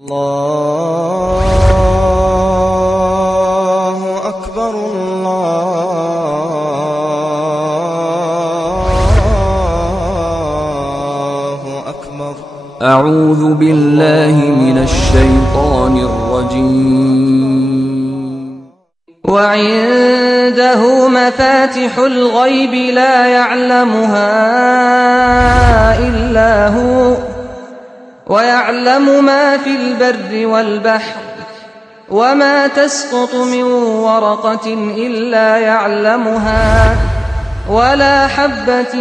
اللہ اکبر اللہ اکبر اعوذ باللہ من الشیطان الرجیم وعنده مفاتح الغیب لا يعلمها إلا هو ويعلم ما في البر والبحر وما تسقط من ورقة إلا يعلمها ولا حبة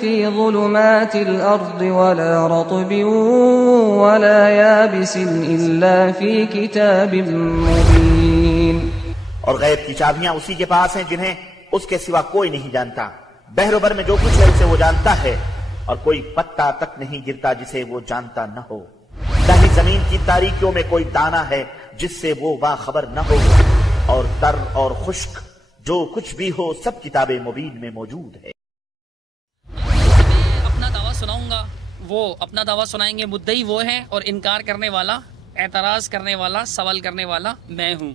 في ظلمات الأرض ولا رطب ولا يابس إلا في كتاب مبين. اور غیب کی چابیاں اسی کے پاس ہیں جنہیں اس کے سوا کوئی نہیں جانتا. بحر و بر میں جو کچھ ہے اسے وہ جانتا ہے، اور کوئی پتا تک نہیں گرتا جسے وہ جانتا نہ ہو. نہ ہی زمین کی تاریکیوں میں کوئی دانہ ہے جس سے وہ باخبر نہ ہو. اور تر اور خشک جو کچھ بھی ہو سب کتاب مبین میں موجود ہے. میں اپنا دعویٰ سناؤں گا، وہ اپنا دعویٰ سنائیں گے. مدعی وہ ہیں اور انکار کرنے والا، اعتراض کرنے والا، سوال کرنے والا میں ہوں.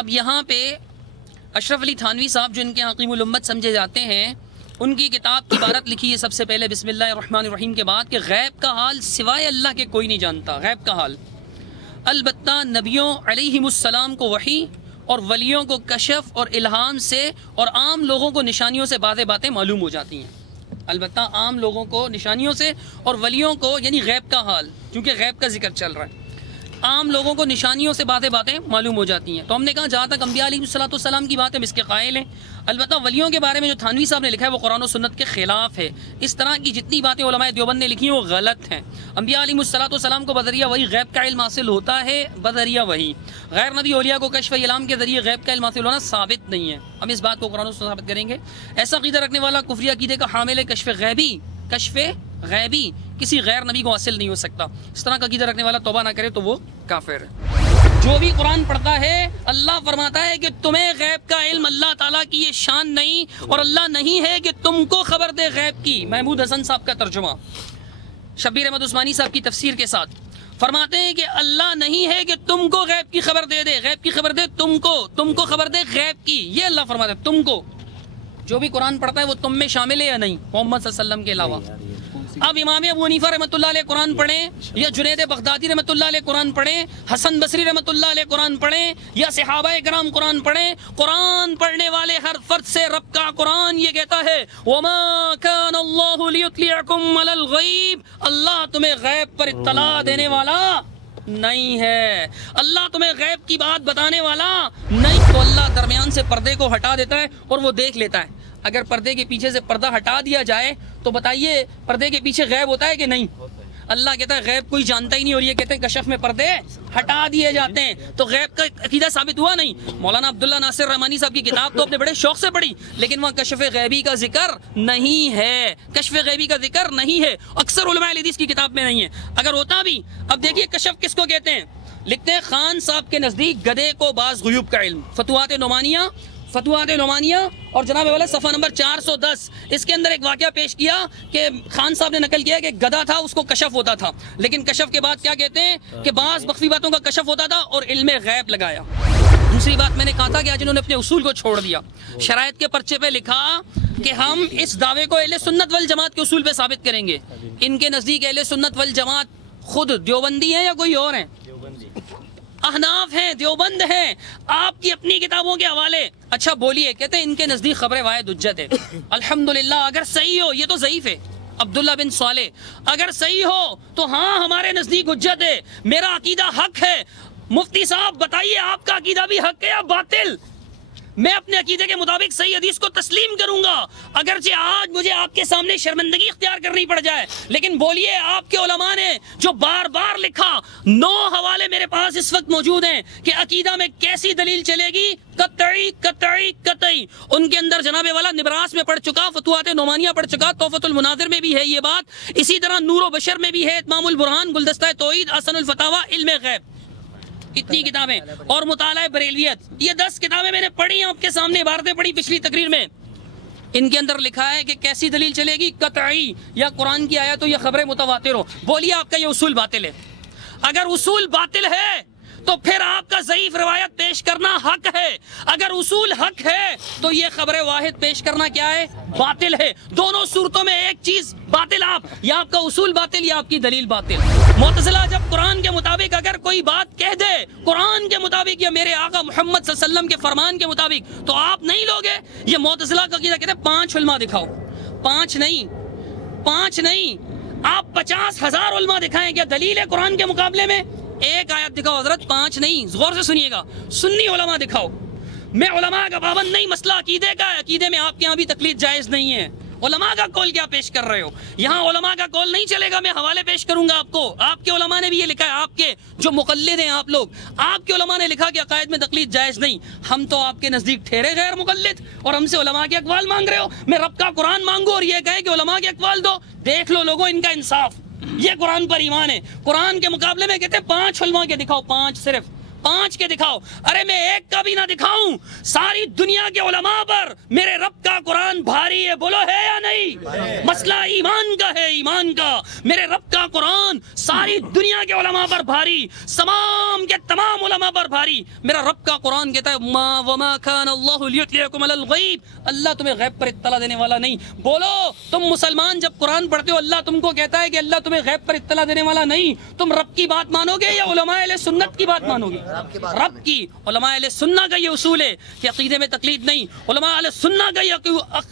اب یہاں پہ اشرف علی تھانوی صاحب جو ان کے حکیم الامت سمجھے جاتے ہیں، ان کی کتاب کی عبارت لکھی ہے سب سے پہلے بسم اللہ الرحمن الرحیم کے بعد کہ غیب کا حال سوائے اللہ کے کوئی نہیں جانتا. غیب کا حال البتہ نبیوں علیہم السلام کو وحی اور ولیوں کو کشف اور الہام سے اور عام لوگوں کو نشانیوں سے باتیں معلوم ہو جاتی ہیں. البتہ عام لوگوں کو نشانیوں سے اور ولیوں کو، یعنی غیب کا حال، کیونکہ غیب کا ذکر چل رہا ہے، عام لوگوں کو نشانیوں سے باتیں معلوم ہو جاتی ہیں. تو ہم نے کہا جہاں تک انبیاء علیہ السلام کی بات ہے ہم اس کے قائل ہیں. البتہ ولیوں کے بارے میں جو تھانوی صاحب نے لکھا ہے وہ قرآن و سنت کے خلاف ہے. اس طرح کی جتنی باتیں علماء دیوبند نے لکھی ہیں وہ غلط ہیں. انبیاء علیہ السلام کو بذریعہ وہی غیب کا علم حاصل ہوتا ہے، بذریعہ وہی. غیر نبی اولیاء کو کشف الہام کے ذریعے غیب کا علم حاصل ہونا ثابت نہیں ہے. ہم اس بات کو قرآن و سنت ثابت کریں گے. ایسا عقیدہ رکھنے والا کفری عقیدے کا حامل ہے. کشف غیبی کسی غیر نبی کو حاصل نہیں ہو سکتا. اس طرح کا عقیدہ رکھنے والا توبہ نہ کرے تو وہ کافر ہے. جو بھی قرآن پڑھتا ہے اللہ فرماتا ہے کہ تمہیں غیب کا علم اللہ تعالیٰ کی یہ شان نہیں، اور اللہ نہیں ہے کہ تم کو خبر دے غیب کی. محمود حسن صاحب کا ترجمہ شبیر احمد عثمانی صاحب کی تفسیر کے ساتھ فرماتے ہیں کہ اللہ نہیں ہے کہ تم کو غیب کی خبر دے غیب کی خبر دے تم کو خبر دے غیب کی. یہ اللہ فرماتا ہے تم کو. جو بھی قرآن پڑھتا ہے وہ تم میں شامل ہے یا نہیں، محمد صلی اللہ علیہ وسلم کے علاوہ. اب امام ابو حنیفہ رحمۃ اللہ علیہ قرآن پڑھیں، یا جنید بغدادی رحمۃ اللہ علیہ قرآن پڑھیں، حسن بصری رحمۃ اللہ علیہ قرآن پڑھیں، یا صحابہ کرام قرآن پڑھیں، قرآن پڑھنے والے ہر فرد سے رب کا قرآن یہ کہتا ہے وما كان اللہ لیطلعکم علی الغیب، اللہ تمہیں غیب پر اطلاع دینے والا نہیں ہے، اللہ تمہیں غیب کی بات بتانے والا نہیں. تو اللہ درمیان سے پردے کو ہٹا دیتا ہے اور وہ دیکھ لیتا ہے. اگر پردے کے پیچھے سے پردہ ہٹا دیا جائے تو بتائیے پردے کے پیچھے غیب ہوتا ہے کہ نہیں؟ اللہ کہتا ہے غیب کوئی جانتا ہی نہیں، اور یہ کہتے ہیں کشف میں پردے ہٹا دیے جاتے ہیں. تو غیب کا عقیدہ ثابت ہوا نہیں. مولانا عبداللہ ناصر رحمانی صاحب کی کتاب تو اپنے بڑے شوق سے پڑھی، لیکن وہاں کشف غیبی کا ذکر نہیں ہے. کشف غیبی کا ذکر نہیں ہے، اکثر علماء حدیث کی کتاب میں نہیں ہے. اگر ہوتا بھی، اب دیکھیے کشف کس کو کہتے ہیں. لکھتے ہیں خان صاحب کے نزدیک گدھے کو بعض غیوب کا علم. فتوحات نعمانیہ اور جناب والا صفحہ نمبر 410، اس کے اندر ایک واقعہ پیش کیا کہ خان صاحب نے نقل کیا کہ ایک گدھا تھا، اس کو کشف ہوتا تھا، لیکن کشف کے بعد کیا کہتے ہیں کہ بعض مخفی باتوں کا کشف ہوتا تھا اور علم غیب لگایا. دوسری بات میں نے کہا تھا کہ آج انہوں نے اپنے اصول کو چھوڑ دیا. شرائط کے پرچے پہ لکھا کہ ہم اس دعوے کو اہل سنت والجماعت کے اصول پہ ثابت کریں گے. ان کے نزدیک اہل سنت والجماعت خود دیوبندی ہیں یا کوئی اور ہیں؟ احناف ہیں، دیوبند ہیں. آپ کی اپنی کتابوں کے حوالے. اچھا بولیے، کہتے ہیں ان کے نزدیک خبر واحد حجت ہے. الحمدللہ اگر صحیح ہو، یہ تو ضعیف ہے عبداللہ بن صالح، اگر صحیح ہو تو ہاں ہمارے نزدیک حجت ہے، میرا عقیدہ حق ہے. مفتی صاحب بتائیے آپ کا عقیدہ بھی حق ہے یا باطل؟ میں اپنے عقیدے کے مطابق صحیح حدیث کو تسلیم کروں گا، اگرچہ آج مجھے آپ کے سامنے شرمندگی اختیار کرنی پڑ جائے. لیکن بولیے، آپ کے علماء نے جو بار بار لکھا، 9 حوالے میرے پاس اس وقت موجود ہیں کہ عقیدہ میں کیسی دلیل چلے گی، قطعی قطعی قطعی. ان کے اندر جناب والا نبراس میں پڑھ چکا، فتوحات نعمانیہ پڑھ چکا، تحفۃ المناظر میں بھی ہے یہ بات، اسی طرح نور و بشر میں بھی ہے، اتمام البرہان، گلدستہ توحید، احسن الفتاوی، علم غیب، اتنی کتابیں، اور مطالعہ بریلویت. یہ 10 کتابیں میں نے پڑھی، آپ کے سامنے عبارتیں پڑھی پچھلی تقریر میں. ان کے اندر لکھا ہے کہ کیسی دلیل چلے گی، قطعی، یا قرآن کی آیت ہو یا خبر متواتر ہو. بولیے آپ کا یہ اصول باطل ہے. اگر اصول باطل ہے تو پھر آپ کا ضعیف روایت پیش کرنا حق ہے. اگر اصول حق ہے تو یہ خبر واحد پیش کرنا کیا ہے؟ باطل ہے. دونوں صورتوں میں ایک چیز باطل، آپ یا آپ کا اصول باطل یا آپ کی دلیل باطل. معتزلہ جب قرآن کے مطابق اگر کوئی بات کہہ دے قرآن کے مطابق یا میرے آقا محمد صلی اللہ علیہ وسلم کے فرمان کے مطابق تو آپ نہیں لوگے. یہ معتزلہ کا عقیدہ کہتے ہیں 5 علماء دکھاؤ. 5 نہیں آپ 50,000 علماء دکھائیں. کیا دلیل ہے قرآن کے مقابلے میں؟ ایک آیت دکھاؤ حضرت. 5 نہیں، غور سے سنیے گا. سنی علماء دکھاؤ. میں علماء کا پابند نہیں. مسئلہ عقیدے کا ہے، عقیدے میں آپ کے یہاں بھی تقلید جائز نہیں ہے. علماء کا قول کیا پیش کر رہے ہو؟ یہاں علماء کا قول نہیں چلے گا. میں حوالے پیش کروں گا آپ کو. آپ کے علماء نے بھی یہ لکھا ہے، آپ کے جو مقلد ہیں آپ لوگ، آپ کے علماء نے لکھا کہ عقائد میں تقلید جائز نہیں. ہم تو آپ کے نزدیک ٹھہرے غیر مقلد اور ہم سے علماء کے اقوال مانگ رہے ہو. میں رب کا قرآن مانگو اور یہ کہے کہ علماء کے اقوال دو. دیکھ لو لوگوں ان کا انصاف. یہ قرآن پر ایمان ہے. قرآن کے مقابلے میں کہتے ہیں 5 علماء کے دکھاؤ. 5 صرف 5 کے دکھاؤ. ارے میں ایک کا بھی نہ دکھاؤں. ساری دنیا کے علماء پر میرے رب کا قرآن بھاری ہے. بولو ہے یا نہیں؟ مسئلہ ایمان کا ہے، ایمان کا. میرے رب کا قرآن ساری دنیا کے علماء پر بھاری، تمام کے تمام علماء پر بھاری. میرا رب کا قرآن کہتا ہے ما وما کان اللہ لیطلعکم علی الغیب. اللہ تمہیں غیب پر اطلاع دینے والا نہیں. بولو تم مسلمان جب قرآن پڑھتے ہو اللہ تم کو کہتا ہے کہ اللہ تمہیں غیب پر اطلاع دینے والا نہیں. تم رب کی بات مانو گے یا علماء اہل سنت کی بات مانو گے؟ رب کی. علماء اہل سنت کا یہ اصول ہے کہ عقیدے میں تقلید نہیں. علماء اہل سنت کا یہ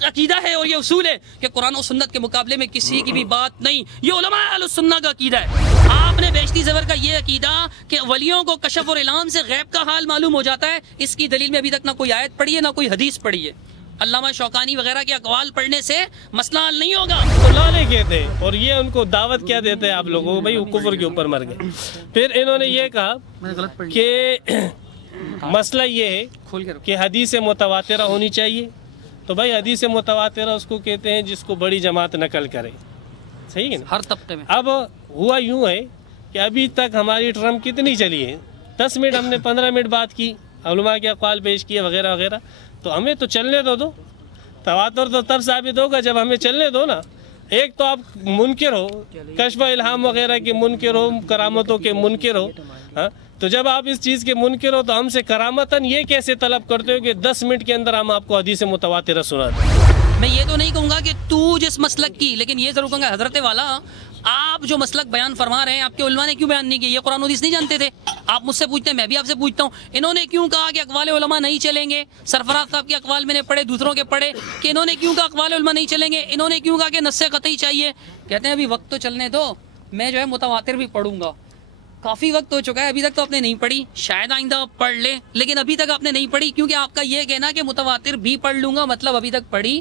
عقیدہ ہے اور یہ اصول ہے کہ قرآن و سنت کے مقابلے میں کسی کی بھی بات نہیں. یہ علماء اہل سنت کا عقیدہ ہے. آپ نے بیشتی زبر کا یہ عقیدہ کہ ولیوں کو کشف اور الہام سے غیب کا حال معلوم ہو جاتا ہے، اس کی دلیل میں ابھی تک نہ کوئی آیت پڑھی ہے نہ کوئی حدیث پڑھی ہے. علامہ شوکانی وغیرہ کے اقوال پڑھنے سے مسئلہ حل نہیں ہوگا. تو لانے کہتے ہیں اور یہ ان کو دعوت کیا دیتے ہیں آپ لوگوں کو، بھائی وہ کفر کے اوپر مر گئے. پھر انہوں نے یہ کہا کہ مسئلہ یہ ہے کہ حدیث متواترہ ہونی چاہیے. تو بھائی حدیث متواترہ اس کو کہتے ہیں جس کو بڑی جماعت نقل کرے. صحیح ہے نا؟ ہر طبقے میں. اب ہوا یوں ہے کہ ابھی تک ہماری ٹرم کتنی چلی ہے؟ 10 منٹ ہم نے 15 منٹ بات کی، علماء کے اقوال پیش کیے وغیرہ وغیرہ. تو ہمیں تو چلنے دو. تواتر تو تب ثابت ہوگا جب ہمیں چلنے دو نا. ایک تو آپ منکر ہو، کشف الہام وغیرہ کے منکر ہو، کرامتوں کے منکر ہو. تو جب آپ اس چیز کے منکر ہو تو ہم سے کرامتاً یہ کیسے طلب کرتے ہو کہ 10 منٹ کے اندر ہم آپ کو حدیث متواترہ سنا دیں؟ میں یہ تو نہیں کہوں گا کہ تو جس مسلک کی، لیکن یہ ضرور کہوں گا حضرت والا آپ جو مسلک بیان فرما رہے ہیں آپ کے علماء نے کیوں بیان نہیں کیا؟ یہ قرآن و حدیث نہیں جانتے تھے؟ آپ مجھ سے پوچھتے ہیں، میں بھی آپ سے پوچھتا ہوں، انہوں نے کیوں کہا کہ اقوال علماء نہیں چلیں گے؟ سرفراز صاحب کے اقوال میں نے پڑھے، دوسروں کے پڑھے کہ انہوں نے کیوں کہا اقوال علماء نہیں چلیں گے؟ انہوں نے کیوں کہا کہ نص قطعی چاہیے؟ کہتے ہیں ابھی وقت تو چلنے دو، میں جو ہے متواتر بھی پڑھوں گا. کافی وقت ہو چکا ہے، ابھی تک تو آپ نے نہیں پڑھی. شاید آئندہ پڑھ لیں، لیکن ابھی تک آپ نے نہیں پڑھی کیونکہ آپ کا یہ کہنا کہ متواتر بھی پڑھ لوں گا مطلب ابھی تک پڑھی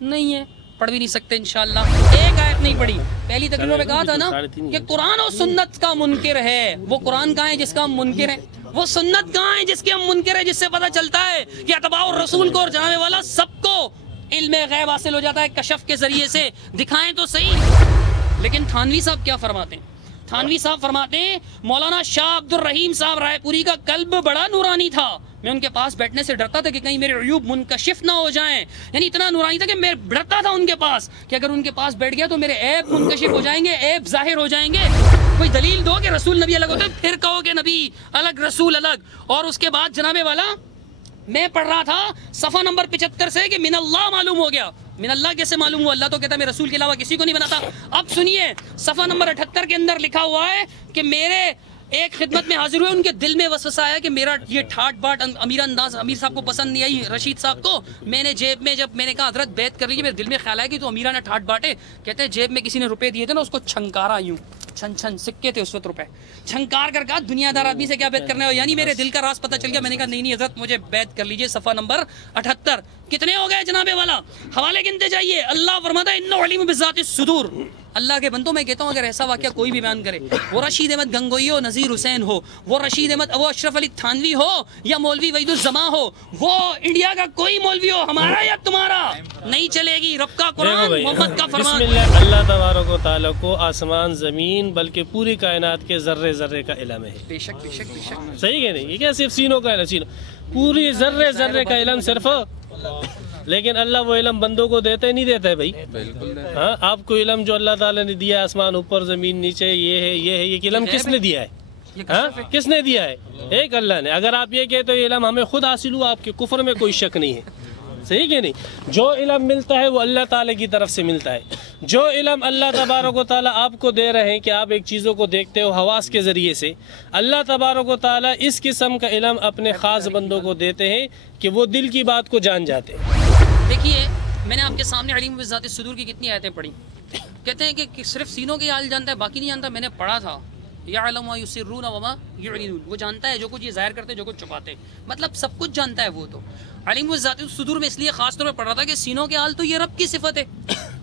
نہیں ہے، پڑھ بھی نہیں سکتے انشاءاللہ. ایک آیت نہیں پڑھی. پہلی تقریر میں کہا تھا نا کہ قرآن و سنت کا منکر ہے. وہ قرآن کہاں ہے جس کا ہم منکر ہیں؟ وہ سنت کہاں ہے جس کے ہم منکر ہیں؟ جس سے پتہ چلتا ہے کہ اتباع الرسول کو اور جناب والا سب کو علم غیب حاصل ہو جاتا ہے کشف کے ذریعے سے. دکھائیں تو صحیح. لیکن تھانوی صاحب کیا فرماتے ہیں؟ تھانوی صاحب فرماتے ہیں مولانا شاہ عبد الرحیم صاحب رائے پوری کا قلب بڑا نورانی تھا. میں ان کے پاس بیٹھنے سے ڈرتا تھا کہ کہیں میرے عیوب منکشف نہ ہو جائیں. یعنی اتنا نورانی تھا کہ میں ڈرتا تھا ان کے پاس کہ اگر ان کے پاس بیٹھ گیا تو میرے عیب منکشف ہو جائیں گے، عیب ظاہر ہو جائیں گے. کوئی دلیل دو کہ رسول نبی الگ ہوتے، پھر کہو کہ نبی الگ رسول الگ. اور اس کے بعد جناب والا میں پڑھ رہا تھا صفحہ نمبر 75 سے کہ من اللہ معلوم ہو گیا. من اللہ کیسے معلوم ہوا؟ اللہ تو کہتا ہے میں رسول کے علاوہ کسی کو نہیں بناتا. اب سنیے صفحہ نمبر 78 کے اندر لکھا ہوا ہے کہ میرے ایک خدمت میں حاضر ہوئے، ان کے دل میں وسوسہ آیا کہ میرا یہ ٹھاٹ باٹ امیر انداز امیر صاحب کو پسند نہیں آئی، رشید صاحب کو. میں نے جیب میں جب میں نے کہا حضرت بیعت کر لیجیے، میرے دل میں خیال آیا کہ تو امیرانہ ٹھاٹ باٹ ہے. کہتے ہیں جیب میں کسی نے روپے دیے تھے نا، اس کو چھنکارا یوں، چھن چھن سکے تھے اس وقت روپے، چھنکار کر کہا دنیا دار آدمی سے کیا بیعت کرنے ہو؟ یعنی میرے دل کا راز پتہ چل گیا. میں نے کہا نہیں حضرت مجھے بیعت کر لیجیے. صفحہ نمبر 78. کتنے ہو گئے جناب والا؟ حوالے گنتے جائیے. اللہ فرماتا ہے انہ علیم بذات الصدور. اللہ کے بندوں میں کہتا ہوں اگر ایسا واقعہ کوئی بھی بیان کرے، وہ رشید احمد گنگوئی ہو، نذیر حسین ہو، وہ رشید احمد وہ اشرف علی تھانوی ہو یا مولوی وحید الزماں ہو، وہ انڈیا کا کوئی مولوی ہو، ہمارا یا تمہارا نہیں چلے گی. رب کا قرآن، محمد کا فرمان. بسم اللہ. اللہ تبارک و تعالیٰ کو آسمان زمین بلکہ پوری کائنات کے ذرے ذرے کا علم ہے. بے شک بے شک بے شک. صحیح ہے نہیں؟ یہ کیا صرف سینوں کا علم؟ پوری ذرے ذرے کا علم صرف لیکن اللہ وہ علم بندوں کو دیتا ہے نہیں دیتا ہے بھائی؟ ہاں، آپ کو علم جو اللہ تعالیٰ نے دیا، آسمان اوپر زمین نیچے، یہ علم کس نے دیا ہے؟ ہاں، کس نے دیا ہے؟ ایک اللہ نے۔ اگر آپ یہ کہتے ہو یہ علم ہمیں خود حاصل ہوا، آپ کے کفر میں کوئی شک نہیں ہے، صحیح کہ نہیں؟ جو علم ملتا ہے وہ اللہ تعالیٰ کی طرف سے ملتا ہے۔ جو علم اللہ تبارک و تعالیٰ آپ کو دے رہے ہیں کہ آپ ایک چیزوں کو دیکھتے ہو حواس کے ذریعے سے، اللہ تبارک و تعالیٰ اس قسم کا علم اپنے خاص بندوں کو دیتے ہیں کہ وہ دل کی بات کو جان جاتے ہیں۔ دیکھیے، میں نے آپ کے سامنے علیم بذات الصدور کی کتنی آیتیں پڑھی۔ کہتے ہیں کہ صرف سینوں کے حال جانتا ہے، باقی نہیں جانتا۔ میں نے پڑھا تھا یعلم ما یسرون وما یعلنون، وہ جانتا ہے جو کچھ یہ ظاہر کرتے جو کچھ چھپاتے، مطلب سب کچھ جانتا ہے وہ۔ تو علیم بذات الصدور میں اس لیے خاص طور پر پڑھ رہا تھا کہ سینوں کے حال تو یہ رب کی صفت ہے۔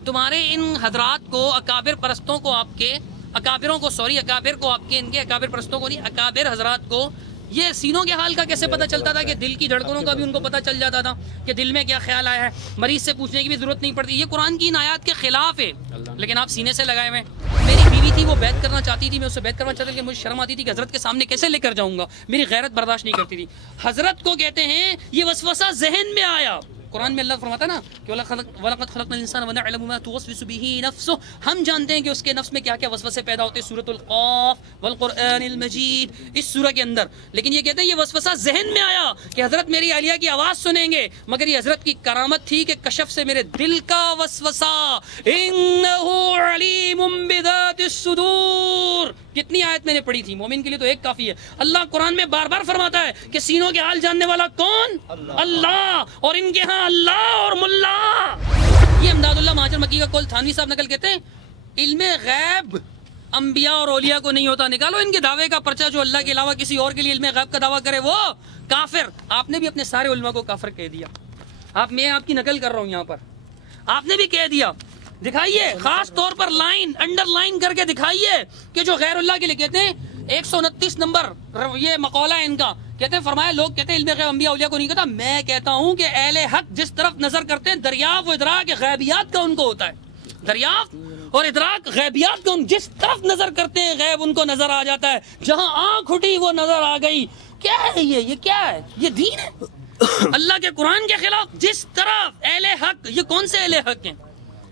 تمہارے ان حضرات کو، اکابر پرستوں کو، آپ کے اکابروں کو، سوری اکابر کو، آپ کے ان کے اکابر پرستوں کو نہیں، اکابر حضرات کو یہ سینوں کے حال کا کیسے پتہ چلتا تھا کہ دل کی دھڑکنوں کا بھی ان کو پتہ چل جاتا تھا کہ دل میں کیا خیال آیا ہے، مریض سے پوچھنے کی بھی ضرورت نہیں پڑتی۔ یہ قرآن کی ان آیات کے خلاف ہے، لیکن آپ سینے سے لگائے ہوئے۔ میری بیوی تھی، وہ بیعت کرنا چاہتی تھی، میں اس سے بیعت کرنا چاہتا تھا کہ مجھے شرم آتی تھی کہ حضرت کے سامنے کیسے لے کر جاؤں گا، میری غیرت برداشت نہیں کرتی تھی۔ حضرت کو کہتے ہیں یہ وسوسہ ذہن میں آیا۔ قرآن میں اللہ فرماتا ہے نا کہ وَلَقَدْ خَلَقْنَا الْإِنسَانَ وَنَعْلَمُ مَا تُوَسْوِسُ بِهِ نَفْسُهُ، ہم جانتے ہیں کہ اس کے نفس میں کیا کیا وسوسے پیدا ہوتے ہیں، سورۃ القاف والقرآن المجید، اس سورہ کے اندر۔ لیکن یہ کہتے ہیں یہ وسوسہ ذہن میں آیا کہ حضرت میری عالیہ کی آواز سنیں گے، مگر یہ حضرت کی کرامت تھی کہ کشف سے میرے دل کا وسوسہ۔ إِنَّهُ عَلِيمٌ بِذَاتِ الصُّدُورِ، کتنی آیت میں نے پڑھی تھی، مومن کے لیے تو ایک کافی ہے۔ اللہ قرآن میں بار بار فرماتا ہے کہ سینوں کے حال جاننے والا کون؟ اللہ، اور ان کے ہاں اللہ اور ملا۔ یہ امداد اللہ مہاجر مکی کا قول تھانوی صاحب نقل کہتے ہیں علم غیب انبیاء اور اولیاء کو نہیں ہوتا۔ نکالو ان کے دعوے کا پرچہ، جو اللہ کے علاوہ کسی اور کے لیے علم غیب کا دعویٰ کرے وہ کافر۔ آپ نے بھی اپنے سارے علماء کو کافر کہہ دیا۔ میں آپ کی نقل کر رہا ہوں یہاں پر، آپ نے بھی کہہ دیا۔ دکھائیے خاص طور پر لائن انڈر لائن کر کے دکھائیے کہ جو غیر اللہ کے لیے کہتے ہیں 129 نمبر یہ مقولہ ہے ان کا، کہتے ہیں فرمایا لوگ کہتے ہیں علم غیب انبیاء اولیاء کو نہیں کہتا، میں کہتا ہوں کہ اہل حق جس طرف نظر کرتے ہیں دریافت و ادراک غیبیات کا ان کو ہوتا ہے، دریافت اور ادراک غیبیات کا جس طرف نظر کرتے ہیں غیب ان کو نظر آ جاتا ہے، جہاں آنکھ اٹھی وہ نظر آ گئی۔ کیا ہے یہ کیا ہے؟ یہ دین ہے اللہ کے قرآن کے خلاف۔ جس طرف اہل حق، یہ کون سے اہل حق ہیں؟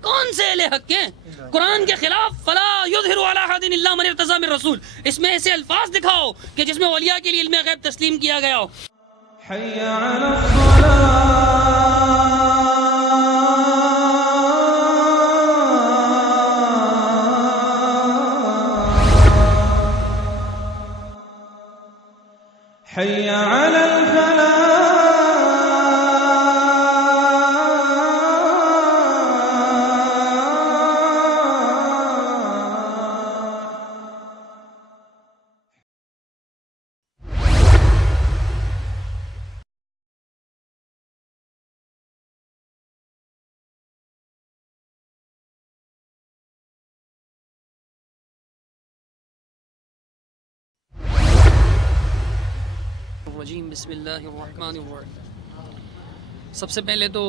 کون سے اہل حق ہیں؟ قرآن کے خلاف فلا یظہر علی احد الا من ارتضی من رسول، اس میں ایسے الفاظ دکھاؤ کہ جس میں اولیاء کے لیے علم غیب تسلیم کیا گیا ہو۔ حی علی الصلاة حی علی الفلاح الرجیم، بسم اللہ الرحمن الرحیم۔ سب سے پہلے تو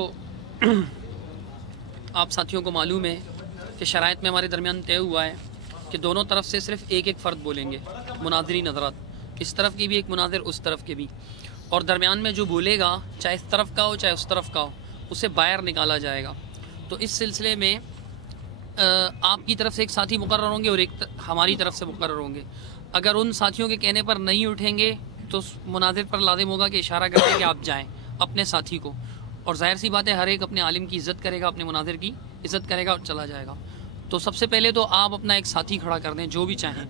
آپ ساتھیوں کو معلوم ہے کہ شرائط میں ہمارے درمیان طے ہوا ہے کہ دونوں طرف سے صرف ایک ایک فرد بولیں گے، مناظرین حضرات، اس طرف کی بھی ایک مناظر، اس طرف کے بھی، اور درمیان میں جو بولے گا چاہے اس طرف کا ہو چاہے اس طرف کا ہو اسے باہر نکالا جائے گا۔ تو اس سلسلے میں آپ کی طرف سے ایک ساتھی مقرر ہوں گے اور ایک ہماری طرف سے مقرر ہوں گے۔ اگر ان ساتھیوں کے کہنے پر نہیں اٹھیں گے تو مناظر پر لازم ہوگا کہ اشارہ کریں کہ آپ جائیں اپنے ساتھی کو، اور ظاہر سی بات ہے ہر ایک اپنے عالم کی عزت کرے گا، اپنے مناظر کی عزت کرے گا اور چلا جائے گا۔ تو سب سے پہلے تو آپ اپنا ایک ساتھی کھڑا کر دیں جو بھی چاہیں۔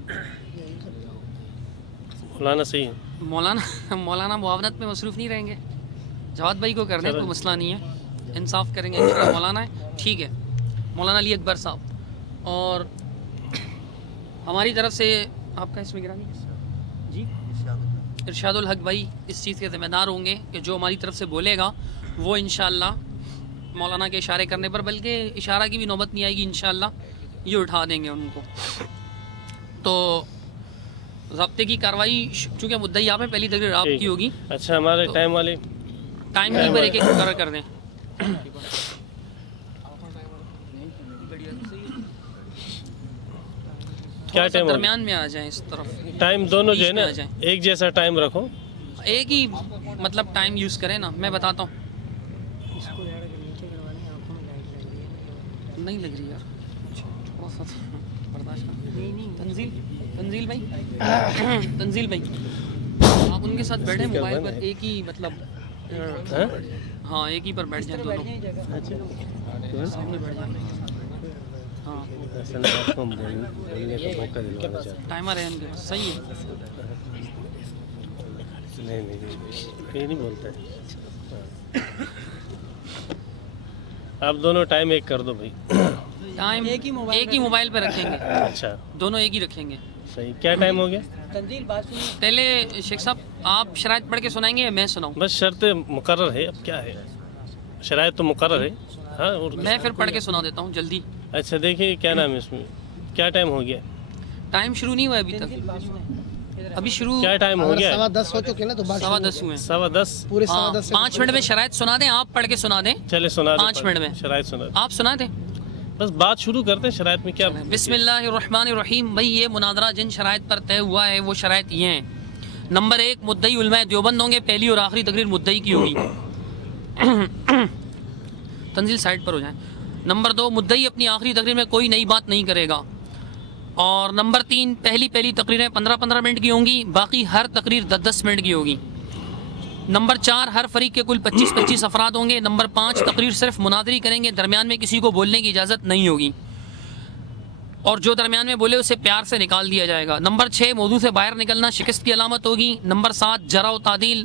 مولانا صحیح ہے، مولانا معاونت میں مصروف نہیں رہیں گے، جواد بھائی کو کر دیں، کوئی مسئلہ نہیں ہے، انصاف کریں گے۔ مولانا ہے، ٹھیک ہے، مولانا علی اکبر صاحب، اور ہماری طرف سے آپ کا اس میں گرامی جی ارشاد الحق بھائی اس چیز کے ذمہ دار ہوں گے کہ جو ہماری طرف سے بولے گا وہ انشاءاللہ مولانا کے اشارے کرنے پر، بلکہ اشارہ کی بھی نوبت نہیں آئے گی انشاءاللہ، یہ اٹھا دیں گے ان کو۔ تو ضابطے کی کارروائی، چونکہ مدعی آپ ہیں، پہلی تقریر آپ کی ہوگی۔ اچھا، ہمارے ٹائم والے ٹائم کی پر ایک ایک مقرر کر دیں۔ کیا ٹائم درمیان میں آ جائیں، اس طرف ٹائم دونوں جو ہے نا ایک جیسا ٹائم رکھو، ایک ہی مطلب ٹائم یوز کریں نا، میں بتاتا ہوں۔ نہیں لگ رہی یار، تھوڑا سا برداشت کر۔ تنزیل بھائی، تنزیل بھائی آپ ان کے ساتھ بیٹھے موبائل پر ایک ہی مطلب ہاں ایک ہی پر بیٹھ جائیں دونوں، سامنے بیٹھ جائیں۔ ہاں ٹائمر ہے ان کے، صحیح ہے۔ نہیں نہیں بولتا ہے، آپ دونوں ٹائم ایک کر دو بھائی، ٹائم ایک ہی موبائل پہ رکھیں گے، اچھا دونوں ایک ہی رکھیں گے۔ صحیح، کیا ٹائم ہو گیا؟ پہلے شیخ صاحب آپ شرائط پڑھ کے سنائیں گے یا میں سناؤں؟ بس شرط مقرر ہے، اب کیا ہے، شرائط تو مقرر ہے۔ ہاں میں پھر پڑھ کے سنا دیتا ہوں جلدی۔ اچھا دیکھیے کیا نام ہے اس میں، کیا ٹائم ہو گیا؟ ٹائم شروع نہیں ہوا ابھی تک، ابھی شروع کیا ٹائم ہو گیا؟ 10 ہو چکے نا، تو 10:15 ہوئے ہیں۔ 10:15 پورے ہاں 10 5 منٹ میں شرائط سنا دیں، آپ پڑھ کے سنا دیں، چلے سنا دیں، 5 منٹ میں شرائط سنا دیں، آپ سنا دیں۔ بس بات شروع کرتے ہیں شرائط میں کیا۔ بسم اللہ الرحمن الرحیم۔ بھائی یہ مناظرہ جن شرائط پر طے ہوا ہے وہ شرائط یہ ہیں۔ نمبر 1 مدعی علماء دیوبند ہوں گے، پہلی اور آخری تقریر مدعی کی ہوگی۔ تنزیل سائڈ پر ہو جائیں۔ نمبر 2 مدعی اپنی آخری تقریر میں کوئی نئی بات نہیں کرے گا۔ اور نمبر 3 پہلی تقریریں 15 منٹ کی ہوں گی، باقی ہر تقریر 10 منٹ کی ہوگی۔ نمبر 4 ہر فریق کے کل 25 افراد ہوں گے۔ نمبر 5 تقریر صرف مناظری کریں گے، درمیان میں کسی کو بولنے کی اجازت نہیں ہوگی، اور جو درمیان میں بولے اسے پیار سے نکال دیا جائے گا۔ نمبر 6 موضوع سے باہر نکلنا شکست کی علامت ہوگی۔ نمبر 7 جرح و تعدیل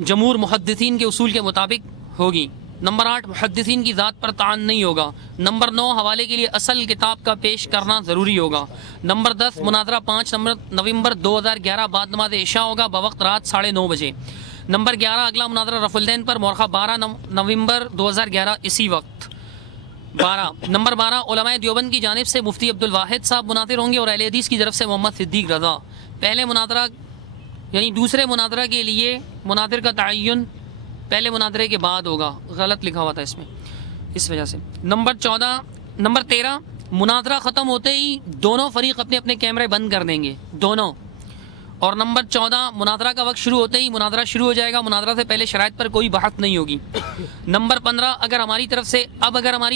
جمہور محدثین کے اصول کے مطابق ہوگی۔ نمبر 8 محدثین کی ذات پر طعن نہیں ہوگا۔ نمبر 9 حوالے کے لیے اصل کتاب کا پیش کرنا ضروری ہوگا۔ نمبر 10 مناظرہ 5 نومبر 2011 بعد نماز عشاء ہوگا، بوقت رات 9:30 بجے۔ نمبر 11 اگلا مناظرہ رفع الدین پر، مورخہ 12 نومبر 2011 اسی وقت 12۔ نمبر 12 علماء دیوبند کی جانب سے مفتی عبدالواحد صاحب مناظر ہوں گے، اور اہل حدیث کی طرف سے محمد صدیق رضا۔ پہلے مناظرہ یعنی دوسرے مناظرہ کے لیے مناظر کا تعین پہلے مناظرے کے بعد ہوگا، غلط لکھا ہوا تھا اس میں، اس وجہ سے۔ نمبر 13 مناظرہ ختم ہوتے ہی دونوں فریق اپنے اپنے کیمرے بند کر دیں گے، دونوں۔ اور نمبر 14 مناظرہ کا وقت شروع ہوتے ہی مناظرہ شروع ہو جائے گا، مناظرہ سے پہلے شرائط پر کوئی بحث نہیں ہوگی۔ نمبر 15 اگر ہماری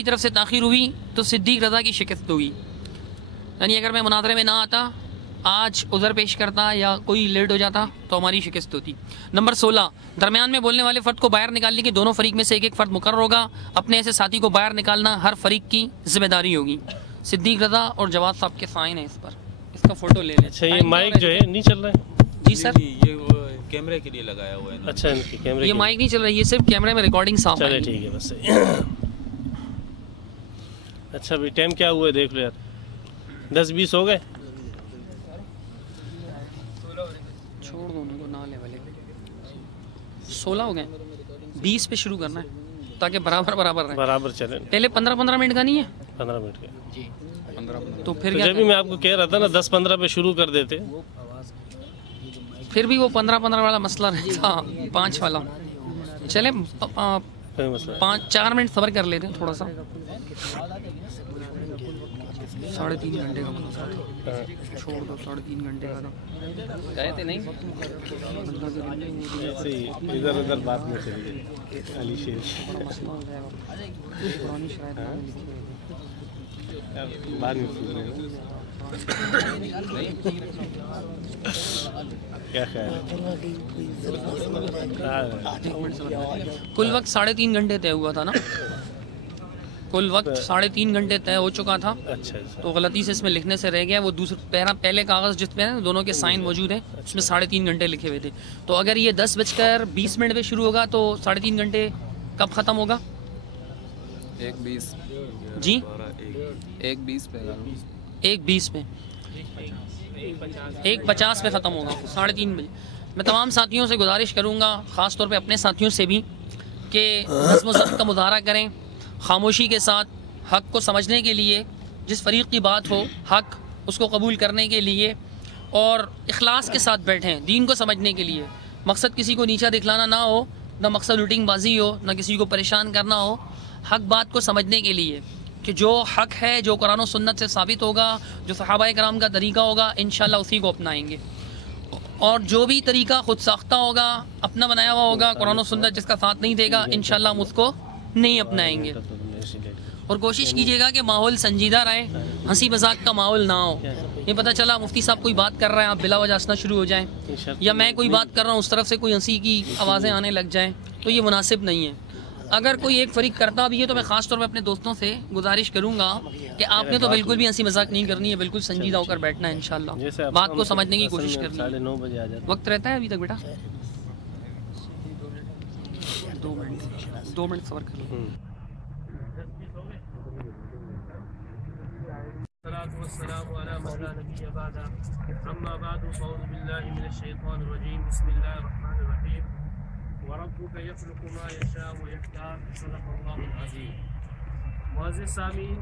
طرف سے تاخیر ہوئی تو صدیق رضا کی شکست ہوگی، یعنی اگر میں مناظرے میں نہ آتا، آج عذر پیش کرتا یا کوئی لیٹ ہو جاتا تو ہماری شکست ہوتی۔ نمبر 16 درمیان میں بولنے والے فرد کو باہر نکالنے کی دونوں فریق میں سے ایک فرد مقرر ہوگا، اپنے ایسے ساتھی کو باہر نکالنا ہر فریق کی ذمہ داری ہوگی۔ صدیق رضا اور جواد صاحب کے سائن ہیں اس پر، اس کا فوٹو لے لیں۔ اچھا یہ مائک جو ہے نہیں چل رہا ہے؟ جی سر، یہ کیمرے کے لیے لگایا ہوا ہے۔ اچھا کیمرے یہ مائک نہیں چل رہا ہے، یہ صرف کیمرے میں ریکارڈنگ صاف ہے۔ چلے ٹھیک ہے بس صحیح۔ اچھا بھائی ٹائم کیا ہوا ہے دیکھ لو یار، 10-20 ہو گئے، چھوڑ دو ان کو، نہ لے والے 16 ہو گئے، 20 پہ شروع کرنا ہے تاکہ برابر رہے۔ برابر چلے، پہلے 15 منٹ کا نہیں ہے 15 منٹ کا۔ تو پھر تو کیا جب بھی میں آپ کو کہہ رہا تھا نا 10-15 پہ شروع کر دیتے۔ پھر بھی وہ 15 والا مسئلہ رہتا، 5 والا۔ چلے کوئی مسئلہ 4 منٹ صبر کر لیتے ہیں تھوڑا سا۔ 3.5 گھنٹے کا مسئلہ تھا، چھوڑ دو، 3.5 گھنٹے کا تھا، گئے تھے نہیں ایسے ہی ادھر ادھر بات نہیں چلی گئی علی شیر مسئلہ ہو جائے گا۔ پرانی شرائط میں لکھی ہوئی۔ بعد میں سن رہے ہیں کیا خیال ہے؟ کل وقت 3.5 گھنٹے طے ہوا تھا نا، کل وقت 3.5 گھنٹے طے ہو چکا تھا، اچھا تو غلطی سے اس میں لکھنے سے رہ گیا۔ وہ دوسرا پہلے کاغذ جس پہ ہے دونوں کے سائن موجود ہیں، اس میں 3.5 گھنٹے لکھے ہوئے تھے۔ تو اگر یہ 10:20 پہ شروع ہوگا تو 3.5 گھنٹے کب ختم ہوگا؟ 1:20 جی 1:20 پہ 1:20 پہ، 1:50 پہ ختم ہوگا، 3.5 بجے۔ میں تمام ساتھیوں سے گزارش کروں گا، خاص طور پہ اپنے ساتھیوں سے بھی، کہ نظم و ضبط کا مظاہرہ کریں، خاموشی کے ساتھ حق کو سمجھنے کے لیے، جس فریق کی بات ہو حق اس کو قبول کرنے کے لیے، اور اخلاص کے ساتھ بیٹھیں دین کو سمجھنے کے لیے۔ مقصد کسی کو نیچا دکھلانا نہ ہو، نہ مقصد لوٹنگ بازی ہو، نہ کسی کو پریشان کرنا ہو، حق بات کو سمجھنے کے لیے کہ جو حق ہے، جو قرآن و سنت سے ثابت ہوگا، جو صحابہ کرام کا طریقہ ہوگا، انشاءاللہ اسی کو اپنائیں گے۔ اور جو بھی طریقہ خود ساختہ ہوگا، اپنا بنایا ہوا ہوگا، قرآن و سنت جس کا ساتھ نہیں دے گا، انشاءاللہ ہم اس کو نہیں اپنائیں گے۔ اور کوشش کیجیے گا کہ ماحول سنجیدہ رہے، ہنسی مذاق کا ماحول نہ ہو. یہ پتہ چلا مفتی صاحب کوئی بات کر رہے ہیں، آپ بلا وجہ ہنسنا شروع ہو جائیں، یا میں کوئی بات کر رہا ہوں اس طرف سے کوئی ہنسی کی آوازیں آنے لگ جائیں، تو یہ مناسب نہیں ہے. اگر کوئی ایک فریق کرتا بھی ہے تو میں خاص طور پہ اپنے دوستوں سے گزارش کروں گا کہ آپ نے تو بالکل بھی ہنسی مذاق نہیں کرنی ہے، بالکل سنجیدہ ہو کر بیٹھنا ہے انشاءاللہ، بات کو سمجھنے کی کوشش کرنی ہے. 9:30 بجے آ جاتا. وقت رہتا ہے ابھی تک بیٹا؟ 2 منٹ صبر کر لیں. والسلام على من لا نبي بعده اما بعد فاعوذ بالله من الشيطان الرجيم بسم الله الرحمن الرحيم وربك يخلق ما يشاء ويختار صدق الله العظيم. معزز سامعین،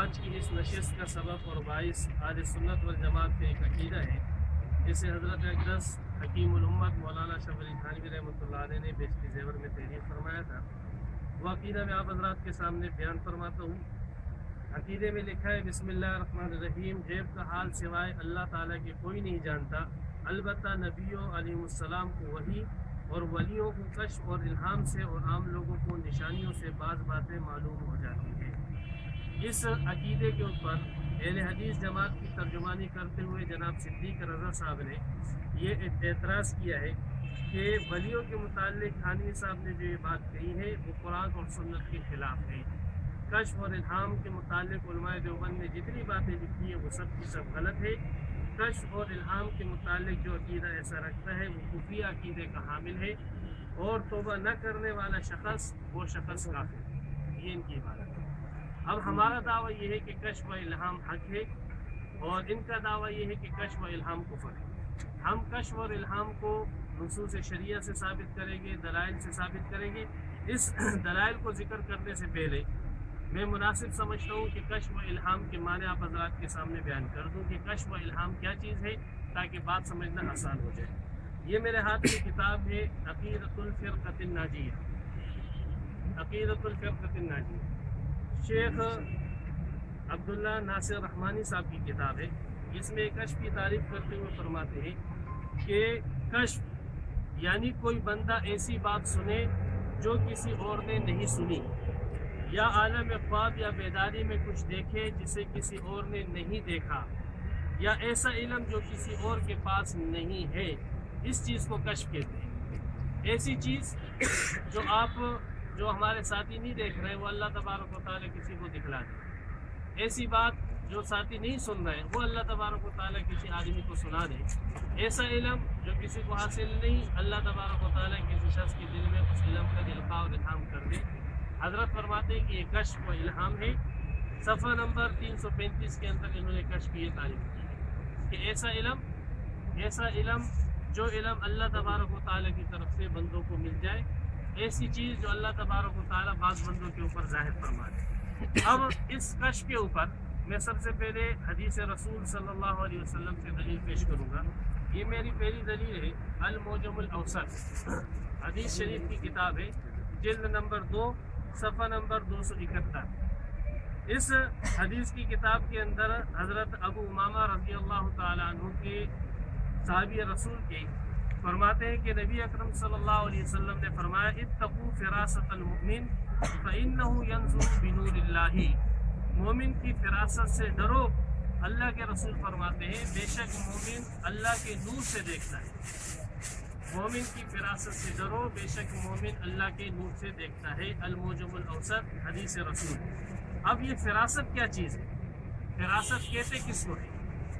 آج کی اس نشست کا سبب اور باعث اہل سنت والجماعت کا ایک عقیدہ ہے جسے حضرت اقدس حکیم الامت مولانا اشرف علی تھانوی رحمۃ اللہ علیہ نے بیشتری زیور میں تحریر فرمایا تھا. وہ عقیدہ میں آپ حضرات کے سامنے بیان فرماتا ہوں. عقیدے میں لکھا ہے بسم اللہ الرحمن الرحیم، غیب کا حال سوائے اللہ تعالیٰ کے کوئی نہیں جانتا، البتہ نبیوں علیہ السلام کو وحی اور ولیوں کو کشف اور الہام سے اور عام لوگوں کو نشانیوں سے بعض باتیں معلوم ہو جاتی ہیں. اس عقیدے کے اوپر اہل حدیث جماعت کی ترجمانی کرتے ہوئے جناب صدیق رضا صاحب نے یہ اعتراض کیا ہے کہ ولیوں کے متعلق تھانوی صاحب نے جو یہ بات کہی ہے وہ قرآن اور سنت کے خلاف ہے. کشف اور الہام کے متعلق علماء دیوبند نے جتنی باتیں لکھی ہیں وہ سب کی سب غلط ہے. کشف اور الہام کے متعلق جو عقیدہ ایسا رکھتا ہے وہ خفیہ عقیدے کا حامل ہے، اور توبہ نہ کرنے والا شخص وہ شخص کافر ہے. یہ ان کی عبارت ہے. اب ہمارا دعویٰ یہ ہے کہ کشف و الہام حق ہے، اور ان کا دعویٰ یہ ہے کہ کشف و الہام کفر ہے. ہم کشف اور الہام کو نصوص شریعہ سے ثابت کریں گے، دلائل سے ثابت کریں گے. اس دلائل کو ذکر کرنے سے پہلے میں مناسب سمجھتا ہوں کہ کشف و الہام کے معنی آپ حضرات کے سامنے بیان کر دوں کہ کشف و الہام کیا چیز ہے، تاکہ بات سمجھنا آسان ہو جائے. یہ میرے ہاتھ میں کتاب ہے عقیدۃ الفرقۃ الناجیہ، عقیدۃ الفرقۃ الناجیہ، شیخ عبداللہ ناصر رحمانی صاحب کی کتاب ہے. اس میں کشف کی تعریف کرتے ہوئے فرماتے ہیں کہ کشف یعنی کوئی بندہ ایسی بات سنے جو کسی اور نے نہیں سنی، یا عالم خواب یا بیداری میں کچھ دیکھے جسے کسی اور نے نہیں دیکھا، یا ایسا علم جو کسی اور کے پاس نہیں ہے، اس چیز کو کشف کہتے ہیں. ایسی چیز جو ہمارے ساتھی نہیں دیکھ رہے وہ اللہ تبارک و تعالیٰ کسی کو دکھلا دے. ایسی بات جو ساتھی نہیں سن رہے وہ اللہ تبارک و تعالیٰ کسی آدمی کو سنا دے. ایسا علم جو کسی کو حاصل نہیں، اللہ تبارک و تعالیٰ کسی شخص کے دل میں اس علم کا القاء و الہام کر دے. حضرت فرماتے ہیں کہ یہ کشف و الہام ہے. صفحہ نمبر 335 کے اندر انہوں نے کشف کی یہ تعریف کی ہے کہ ایسا علم جو علم اللہ تبارک و تعالیٰ کی طرف سے بندوں کو مل جائے، ایسی چیز جو اللہ تبارک و تعالیٰ بعض بندوں کے اوپر ظاہر فرما دے. اب اس کشف کے اوپر میں سب سے پہلے حدیث رسول صلی اللہ علیہ وسلم سے دلیل پیش کروں گا. یہ میری پہلی دلیل ہے المعجم الاوسط، حدیث شریف کی کتاب ہے، جلد نمبر 2 صفحہ نمبر 271. اس حدیث کی کتاب کے اندر حضرت ابو امامہ رضی اللہ تعالیٰ عنہ کے صحابی رسول کے فرماتے ہیں کہ نبی اکرم صلی اللہ علیہ وسلم نے فرمایا اتقوا فراست المؤمن فإنه ينظر بنور اللہ. مومن کی فراست سے ڈرو. اللہ کے رسول فرماتے ہیں بے شک مومن اللہ کے نور سے دیکھتا ہے. مومن کی فراست سے ڈرو، بے شک مومن اللہ کے نور سے دیکھتا ہے. المعجم الاوسط حدیث رسول. اب یہ فراست کیا چیز ہے؟ فراست کہتے کس کو ہے؟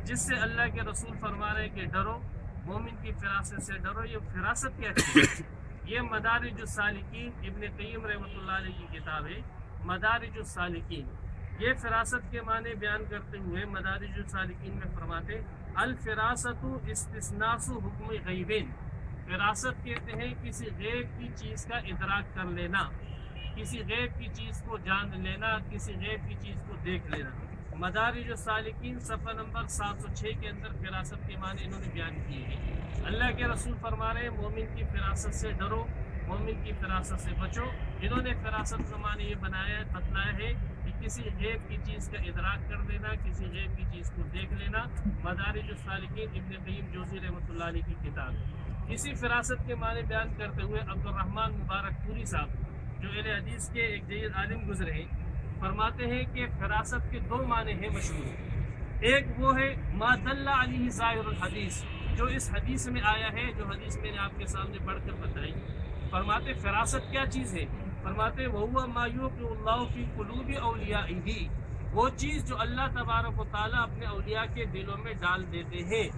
جس سے اللہ کے رسول فرما رہے کہ ڈرو، مومن کی فراست سے ڈرو. یہ فراست کیا چیز ہے؟ یہ مدارج السالکین ابن قیم رحمۃ اللہ علیہ کی کتاب ہے، مدارج السالکین. یہ فراست کے معنی بیان کرتے ہوئے مدارج السالکین میں فرماتے الفراست استثناء حکم غیبین. فراست کہتے ہیں کسی غیب کی چیز کا ادراک کر لینا، کسی غیب کی چیز کو جان لینا، کسی غیب کی چیز کو دیکھ لینا. مدارج السالکین صفحہ نمبر 706 کے اندر فراست کے معنی انہوں نے بیان کیے ہیں. اللہ کے رسول فرما رہے ہیں مومن کی فراست سے ڈرو، مومن کی فراست سے بچو. انہوں نے فراست کا معنی یہ بتلایا ہے کہ کسی غیب کی چیز کا ادراک کر لینا، کسی غیب کی چیز کو دیکھ لینا. مدارج السالکین ابن قیم جوزی رحمۃ اللہ علیہ کی کتاب. اسی فراست کے معنی بیان کرتے ہوئے عبد الرحمن مبارک پوری صاحب جو اہل حدیث کے ایک جید عالم گزرے ہیں، فرماتے ہیں کہ فراست کے دو معنی ہیں مشہور. ایک وہ ہے ما دل علیہ ظاہر الحدیث، جو اس حدیث میں آیا ہے، جو حدیث میں نے آپ کے سامنے پڑھ کر بتائی. فرماتے فراست کیا چیز ہے؟ فرماتے وَهُوَ مَا يُوقِعُ اللَّهُ فِي قُلُوبِ أَوْلِيَائِهِ، وہ چیز جو اللہ تبارک و تعالیٰ اپنے اولیاء کے دلوں میں ڈال دیتے ہیں.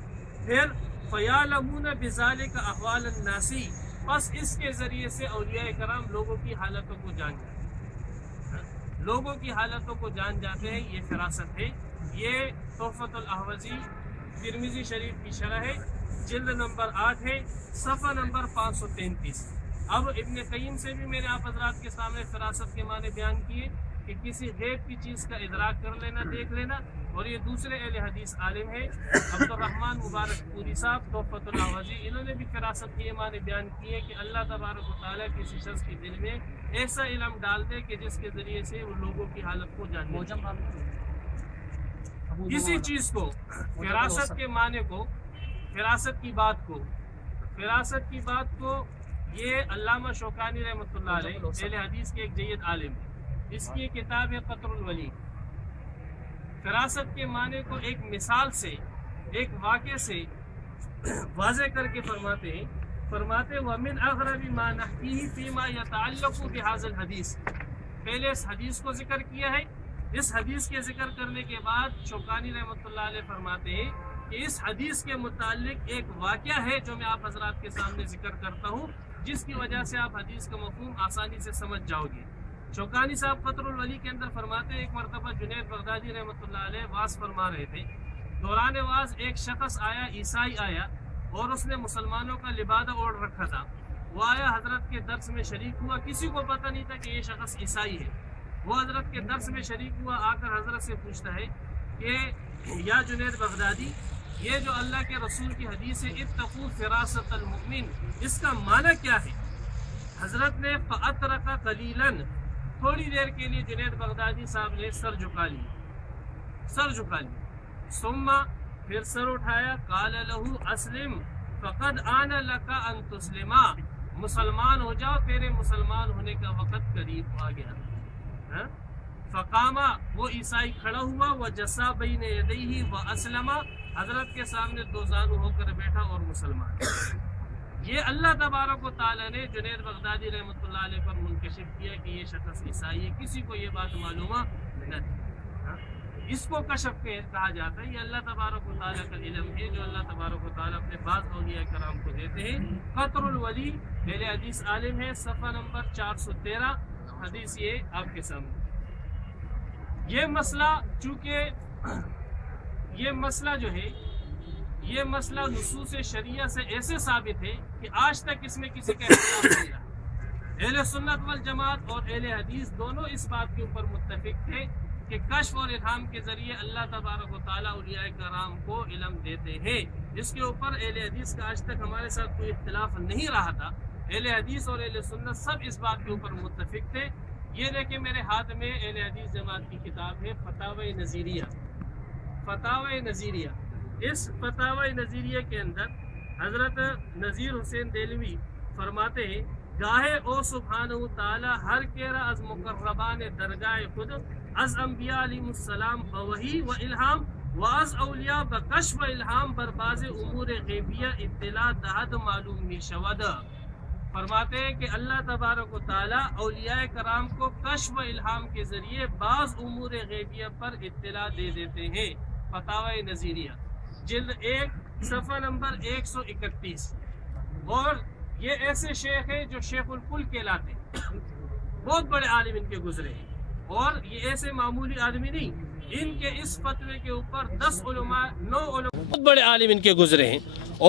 پھر فَيَعْلَمُونَ بِذَلِكَ أَحْوَالَ النَّاسِ، بس اس کے ذریعے سے اولیاء کرام لوگوں کی حالتوں کو جان جاتے ہیں، لوگوں کی حالتوں کو جان جاتے ہیں. یہ فراست ہے. یہ تحفۃ الاحوذی ترمذی شریف کی شرح ہے، جلد نمبر 8 ہے، صفحہ نمبر 533. اب ابن قیم سے بھی میں نے آپ حضرات کے سامنے فراست کے معنی بیان کیے کہ کسی غیب کی چیز کا ادراک کر لینا، دیکھ لینا. اور یہ دوسرے اہل حدیث عالم ہیں عبد الرحمن مبارک پوری صاحب تحفۃ الاحوذی، انہوں نے بھی فراست کے معنی بیان کیے کہ اللہ تبارک و تعالیٰ کسی شخص کے دل میں ایسا علم ڈال دے کہ جس کے ذریعے سے ان لوگوں کی حالت کو جان لے. اسی چیز کو فراست کے معنی کو، فراست کی بات کو یہ علامہ شوکانی رحمۃ اللہ علیہ اہل حدیث کے ایک جید عالم ہے. اس کی ایک کتاب ہے قطر الولی. فراست کے معنی کو ایک مثال سے، ایک واقعے سے واضح کر کے فرماتے ہیں. فرماتے وَمِنْ أَغْرَبِ مَا نَحْكِيهِ فِي مَا يَتَعَلَّقُ بِهَذَا الْحَدِيثِ، پہلے اس حدیث کو ذکر کیا ہے. اس حدیث کے ذکر کرنے کے بعد شوکانی رحمۃ اللہ علیہ فرماتے ہیں کہ اس حدیث کے متعلق ایک واقعہ ہے جو میں آپ حضرات کے سامنے ذکر کرتا ہوں، جس کی وجہ سے آپ حدیث کا مفہوم آسانی سے سمجھ جاؤ گے. شوکانی صاحب قطر الولی کے اندر فرماتے ہیں ایک مرتبہ جنید بغدادی رحمۃ اللہ علیہ واز فرما رہے تھے. دوران واز ایک شخص آیا، عیسائی آیا، اور اس نے مسلمانوں کا لبادہ اوڑھ رکھا تھا. وہ آیا حضرت کے درس میں شریک ہوا، کسی کو پتہ نہیں تھا کہ یہ شخص عیسائی ہے. وہ حضرت کے درس میں شریک ہوا، آ کر حضرت سے پوچھتا ہے کہ یا جنید بغدادی، یہ جو اللہ کے رسول کی حدیث ہے اتقوا فراست المؤمن، اس کا معنی کیا ہے؟ حضرت نے فَأَتْرَكَ قَلِيلًا، تھوڑی دیر کے لیے جنید بغدادی صاحب نے سر جھکا لی. ثم، پھر سر اٹھایا. قال له اسلم فقد آن لك ان تسلم، مسلمان ہو جاؤ، تیرے مسلمان ہونے کا وقت قریب آ گیا. فقاما، وہ عیسائی کھڑا ہوا. وجسا بین یدیہ واسلم، حضرت کے سامنے دو زانو ہو کر بیٹھا اور مسلمان. یہ اللہ تبارک و تعالیٰ نے جنید بغدادی رحمۃ اللہ علیہ پر منکشف کیا کہ یہ شخص عیسائی ہے. کسی کو یہ بات معلومہ نہ تھی. اس کو کشف کہا جاتا ہے. یہ اللہ تبارک و تعالیٰ کا علم ہے جو اللہ تبارک و تعالیٰ اپنے بعض اولیاء کرام کو دیتے ہیں. قطر الولی اہل حدیث عالم ہے، صفحہ نمبر 413 حدیث یہ آپ کے سامنے. یہ مسئلہ، چونکہ یہ مسئلہ جو ہے، یہ مسئلہ نصوص شریعہ سے ایسے ثابت ہے کہ آج تک اس میں کسی کا اختلاف نہیں رہا. اہل سنت والجماعت اور اہل حدیث دونوں اس بات کے اوپر متفق تھے کہ کشف اور الہام کے ذریعے اللہ تبارک و تعالیٰ اولیاء کرام کو علم دیتے ہیں. اس کے اوپر اہل حدیث کا آج تک ہمارے ساتھ کوئی اختلاف نہیں رہا تھا. اہل حدیث اور اہل سنت سب اس بات کے اوپر متفق تھے. یہ دیکھیں میرے ہاتھ میں اہل حدیث جماعت کی کتاب ہے فتاوی نظیریہ. فتاوی نظیریہ، اس فتاوی نظیریہ کے اندر حضرت نذیر حسین دہلوی فرماتے ہیں گاہے او سبحانہ تعالی ہر کیرا از مقربان درگاہ خود از انبیاء علیہ السلام بوحی و الہام و از اولیاء بکشف و الہام بر باز امور غیبیہ اطلاع دہد معلوم می شود. فرماتے ہیں کہ اللہ تبارک و تعالی اولیاء کرام کو کشف و الہام کے ذریعے بعض امور غیبیہ پر اطلاع دے دیتے ہیں. فتاوی نظیریہ جلد 1 صفحہ نمبر 131. اور یہ ایسے شیخ ہیں جو شیخ الکل کہلاتے ہیں، بہت بڑے عالم ان کے گزرے ہیں. اور یہ ایسے معمولی آدمی نہیں، ان کے اس فتوے کے اوپر 10 علماء 9 علماء بہت بڑے عالم ان کے گزرے ہیں.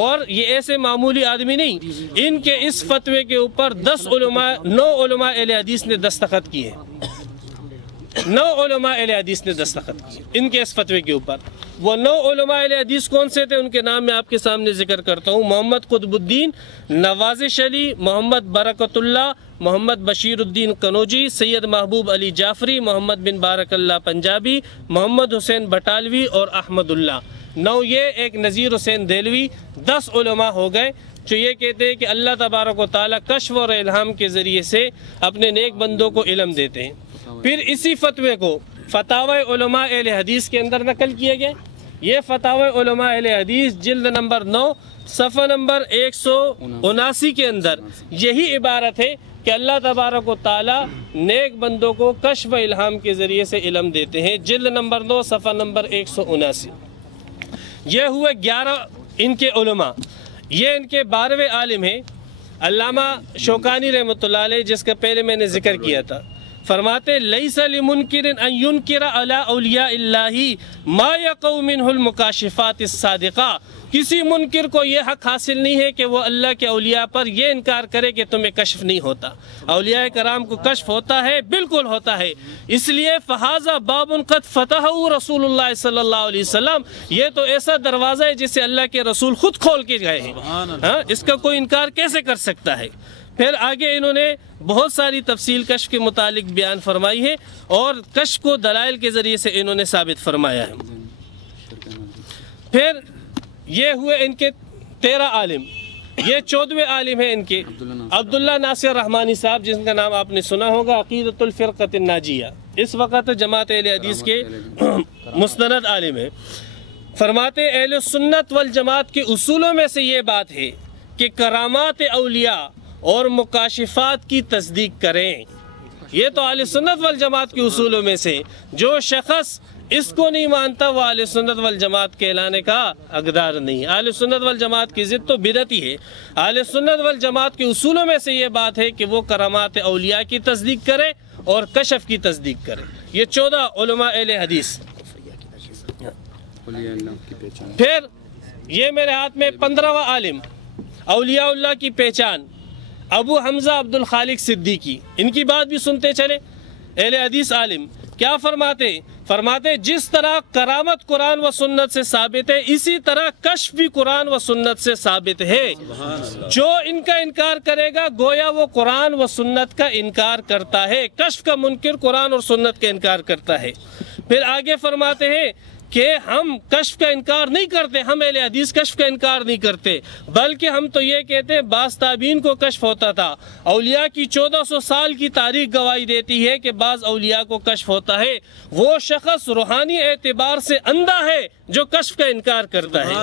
اور یہ ایسے معمولی آدمی نہیں، ان کے اس فتوے کے اوپر 10 علماء 9 علماء اہل حدیث نے دستخط کیے. 9 علماء اہل حدیث نے دستخط کیے ان کے اس فتوے کے اوپر. وہ 9 علماء اہل حدیث کون سے تھے؟ ان کے نام میں آپ کے سامنے ذکر کرتا ہوں. محمد قطب الدین، نوازش علی، محمد برکت اللہ، محمد بشیر الدین قنوجی، سید محبوب علی جعفری، محمد بن بارک اللہ پنجابی، محمد حسین بٹالوی اور احمد اللہ. 9 یہ ایک نذیر حسین دہلوی. 10 علماء ہو گئے جو یہ کہتے ہیں کہ اللہ تبارک و تعالیٰ کشف اور الہام کے ذریعے سے اپنے نیک بندوں کو علم دیتے ہیں. پھر اسی فتوے کو فتاوی علماء اہل حدیث کے اندر نقل کیے گئے. یہ فتاوی علماء اہل حدیث جلد نمبر 9 صفحہ نمبر 179 کے اندر یہی عبارت ہے کہ اللہ تبارک و تعالی نیک بندوں کو کشف و الہام کے ذریعے سے علم دیتے ہیں. جلد نمبر 9 صفحہ نمبر 179. یہ ہوئے 11 ان کے علماء. یہ ان کے 12ویں عالم ہیں علامہ شوکانی رحمۃ اللہ علیہ، جس کا پہلے میں نے ذکر کیا تھا. فرماتے لیس لمنکر ان ینکر علی اولیاء اللہ ما یقع منہ المکاشفات الصادقہ. کسی منکر کو یہ حق حاصل نہیں ہے کہ وہ اللہ کے اولیاء پر یہ انکار کرے کہ تمہیں کشف نہیں ہوتا. اولیاء کرام کو کشف ہوتا ہے، بالکل ہوتا ہے. اس لیے فہذا باب قد فتحہ رسول اللہ صلی اللہ علیہ وسلم. یہ تو ایسا دروازہ ہے جسے اللہ کے رسول خود کھول کے گئے ہیں. اس کا کوئی انکار کیسے کر سکتا ہے؟ پھر آگے انہوں نے بہت ساری تفصیل کشف کے متعلق بیان فرمائی ہے اور کشف کو دلائل کے ذریعے سے انہوں نے ثابت فرمایا ہے. پھر یہ ہوئے ان کے 13 عالم. یہ 14ویں عالم ہیں ان کے عبداللہ ناصر رحمانی صاحب، جن کا نام آپ نے سنا ہوگا، عقیدۃ الفرقۃ الناجیہ. اس وقت جماعت اہل حدیث کے مستند عالم ہیں. فرماتے اہل سنت والجماعت کے اصولوں میں سے یہ بات ہے کہ کرامات اولیاء اور مکاشفات کی تصدیق کریں. یہ تو اہل سنت والجماعت کے اصولوں میں سے. جو شخص اس کو نہیں مانتا وہ اہل سنت والجماعت کہلانے کا حقدار نہیں. اہل سنت والجماعت کی ضد تو بدعتی ہے. اہل سنت والجماعت کے اصولوں میں سے یہ بات ہے کہ وہ کرامات اولیاء کی تصدیق کرے اور کشف کی تصدیق کرے. یہ 14 علماء اہل حدیث. پھر یہ میرے ہاتھ میں 15واں عالم اولیاء اللہ کی پہچان ابو حمزہ عبد الخالق صدیقی. ان کی بات بھی سنتے چلے. اہل حدیث عالم کیا فرماتے جس طرح کرامت قرآن و سنت سے ثابت ہے، اسی طرح کشف بھی قرآن و سنت سے ثابت ہے. جو ان کا انکار کرے گا گویا وہ قرآن و سنت کا انکار کرتا ہے. کشف کا منکر قرآن اور سنت کا انکار کرتا ہے. پھر آگے فرماتے ہیں کہ ہم کشف کا انکار نہیں کرتے، ہم اہل حدیث کشف کا انکار نہیں کرتے، بلکہ ہم تو یہ کہتے ہیں بعض تابعین کو کشف ہوتا تھا. اولیاء کی 1400 سال کی تاریخ گواہی دیتی ہے کہ بعض اولیاء کو کشف ہوتا ہے. وہ شخص روحانی اعتبار سے اندھا ہے جو کشف کا انکار کرتا ہے.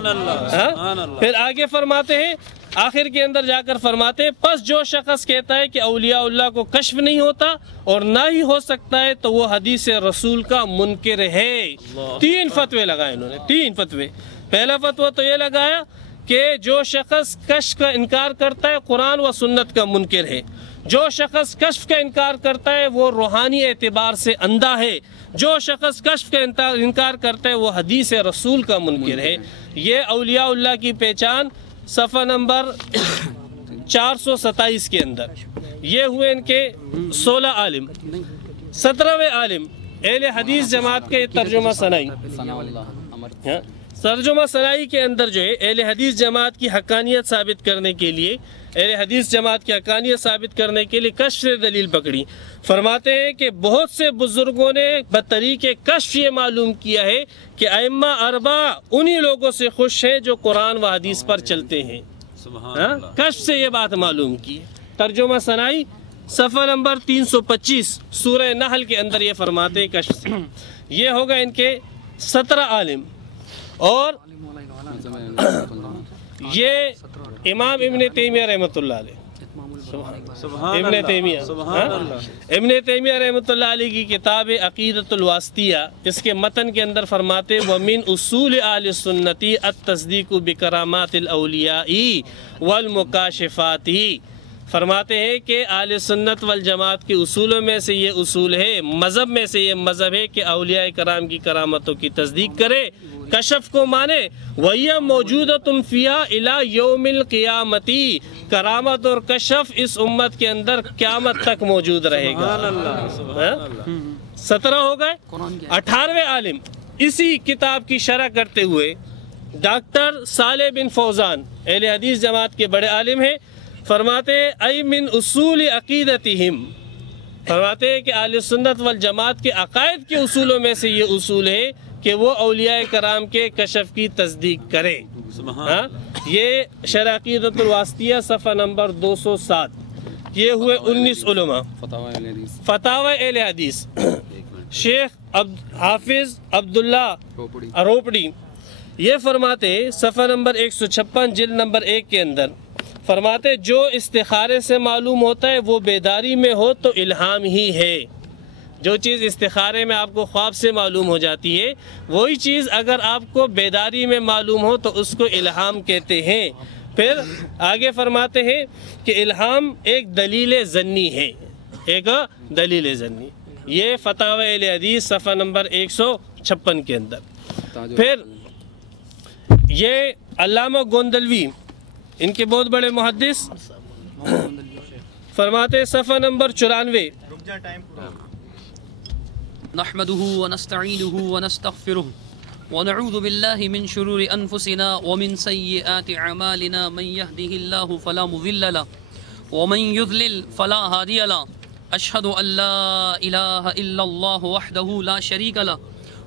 پھر آگے فرماتے ہیں، آخر کے اندر جا کر فرماتے ہیں پس جو شخص کہتا ہے کہ اولیاء اللہ کو کشف نہیں ہوتا اور نہ ہی ہو سکتا ہے تو وہ حدیث رسول کا منکر ہے. 3 فتوے لگائے انہوں نے، 3 فتوے. پہلا فتویٰ تو یہ لگایا کہ جو شخص کشف کا انکار کرتا ہے قرآن و سنت کا منکر ہے. جو شخص کشف کا انکار کرتا ہے وہ روحانی اعتبار سے اندھا ہے. جو شخص کشف کا انکار کرتا ہے وہ حدیث رسول کا منکر ہے. یہ اولیاء اللہ کی پہچان صفحہ نمبر 427 کے اندر. یہ ہوئے ان کے 16 عالم. 17ویں عالم اہل حدیث جماعت کے ترجمہ سنائی. ترجمہ سنائی کے اندر جو ہے اہل حدیث جماعت کی حقانیت ثابت کرنے کے لیے، اہل حدیث جماعت کی حقانیت ثابت کرنے کے لیے کشف سے دلیل پکڑی. فرماتے ہیں کہ بہت سے بزرگوں نے بطریق کشف یہ معلوم کیا ہے کہ ائمہ اربعہ انہی لوگوں سے خوش ہیں جو قرآن و حدیث پر چلتے ہیں. کشف سے یہ بات معلوم کی. ترجمہ سنائی صفحہ نمبر 325 سورہ نحل کے اندر یہ فرماتے ہیں کشف سے. یہ ہوگا ان کے 17 عالم. اور یہ امام ابن تیمیہ رحمۃ اللہ علیہ، ابن تیمیہ رحمۃ اللہ علیہ کی کتاب عقیدۃ الواسطیہ، اس کے متن کے اندر فرماتے وَمِنْ اصول اہل السنتی التصدیق بکرامات الاولیاء والمکاشفات. فرماتے ہیں کہ اہل سنت والجماعت کے اصولوں میں سے یہ اصول ہے، مذہب میں سے یہ مذہب ہے کہ اولیاء کرام کی کرامتوں کی تصدیق کرے، کشف کو مانے. وَهِيَ مَوْجُودَةٌ فِيهَا إِلَى يَوْمِ الْقِيَامَةِ. کرامت اور کشف اس امت کے اندر قیامت تک موجود رہے گا. 17 ہو گئے. 18ویں عالم اسی کتاب کی شرح کرتے ہوئے ڈاکٹر صالح بن فوزان اہل حدیث جماعت کے بڑے عالم ہیں. فرماتے ای من اصول عقیدتہم، فرماتے ہیں کہ اہل سنت والجماعت کے عقائد کے اصولوں میں سے یہ اصول ہے کہ وہ اولیاء کرام کے کشف کی تصدیق کرے. یہ شرح عقیدۃ الواسطیہ صفحہ نمبر 207 یہ ہوئے 19 علماء. فتاوی اہل حدیث شیخ حافظ عبداللہ اروپڑی یہ فرماتے صفحہ نمبر 156 جلد نمبر 1 کے اندر فرماتے جو استخارے سے معلوم ہوتا ہے وہ بیداری میں ہو تو الہام ہی ہے. جو چیز استخارے میں آپ کو خواب سے معلوم ہو جاتی ہے وہی چیز اگر آپ کو بیداری میں معلوم ہو تو اس کو الہام کہتے ہیں. پھر آگے فرماتے ہیں کہ الہام ایک دلیل ظنی ہے، ایک دلیل ظنی. یہ فتاوی اہل حدیث صفحہ نمبر 156 کے اندر. پھر یہ علامہ گوندلوی ان کے بہت بڑے محدث فرماتے صفحہ نمبر 94 نحمده ونستعينه ونستغفره ونعوذ بالله من شرور أنفسنا ومن سيئات أعمالنا من يهده الله فلا مضل له ومن يضلل فلا هادي له أشهد أن لا إله إلا الله وحده لا شريك له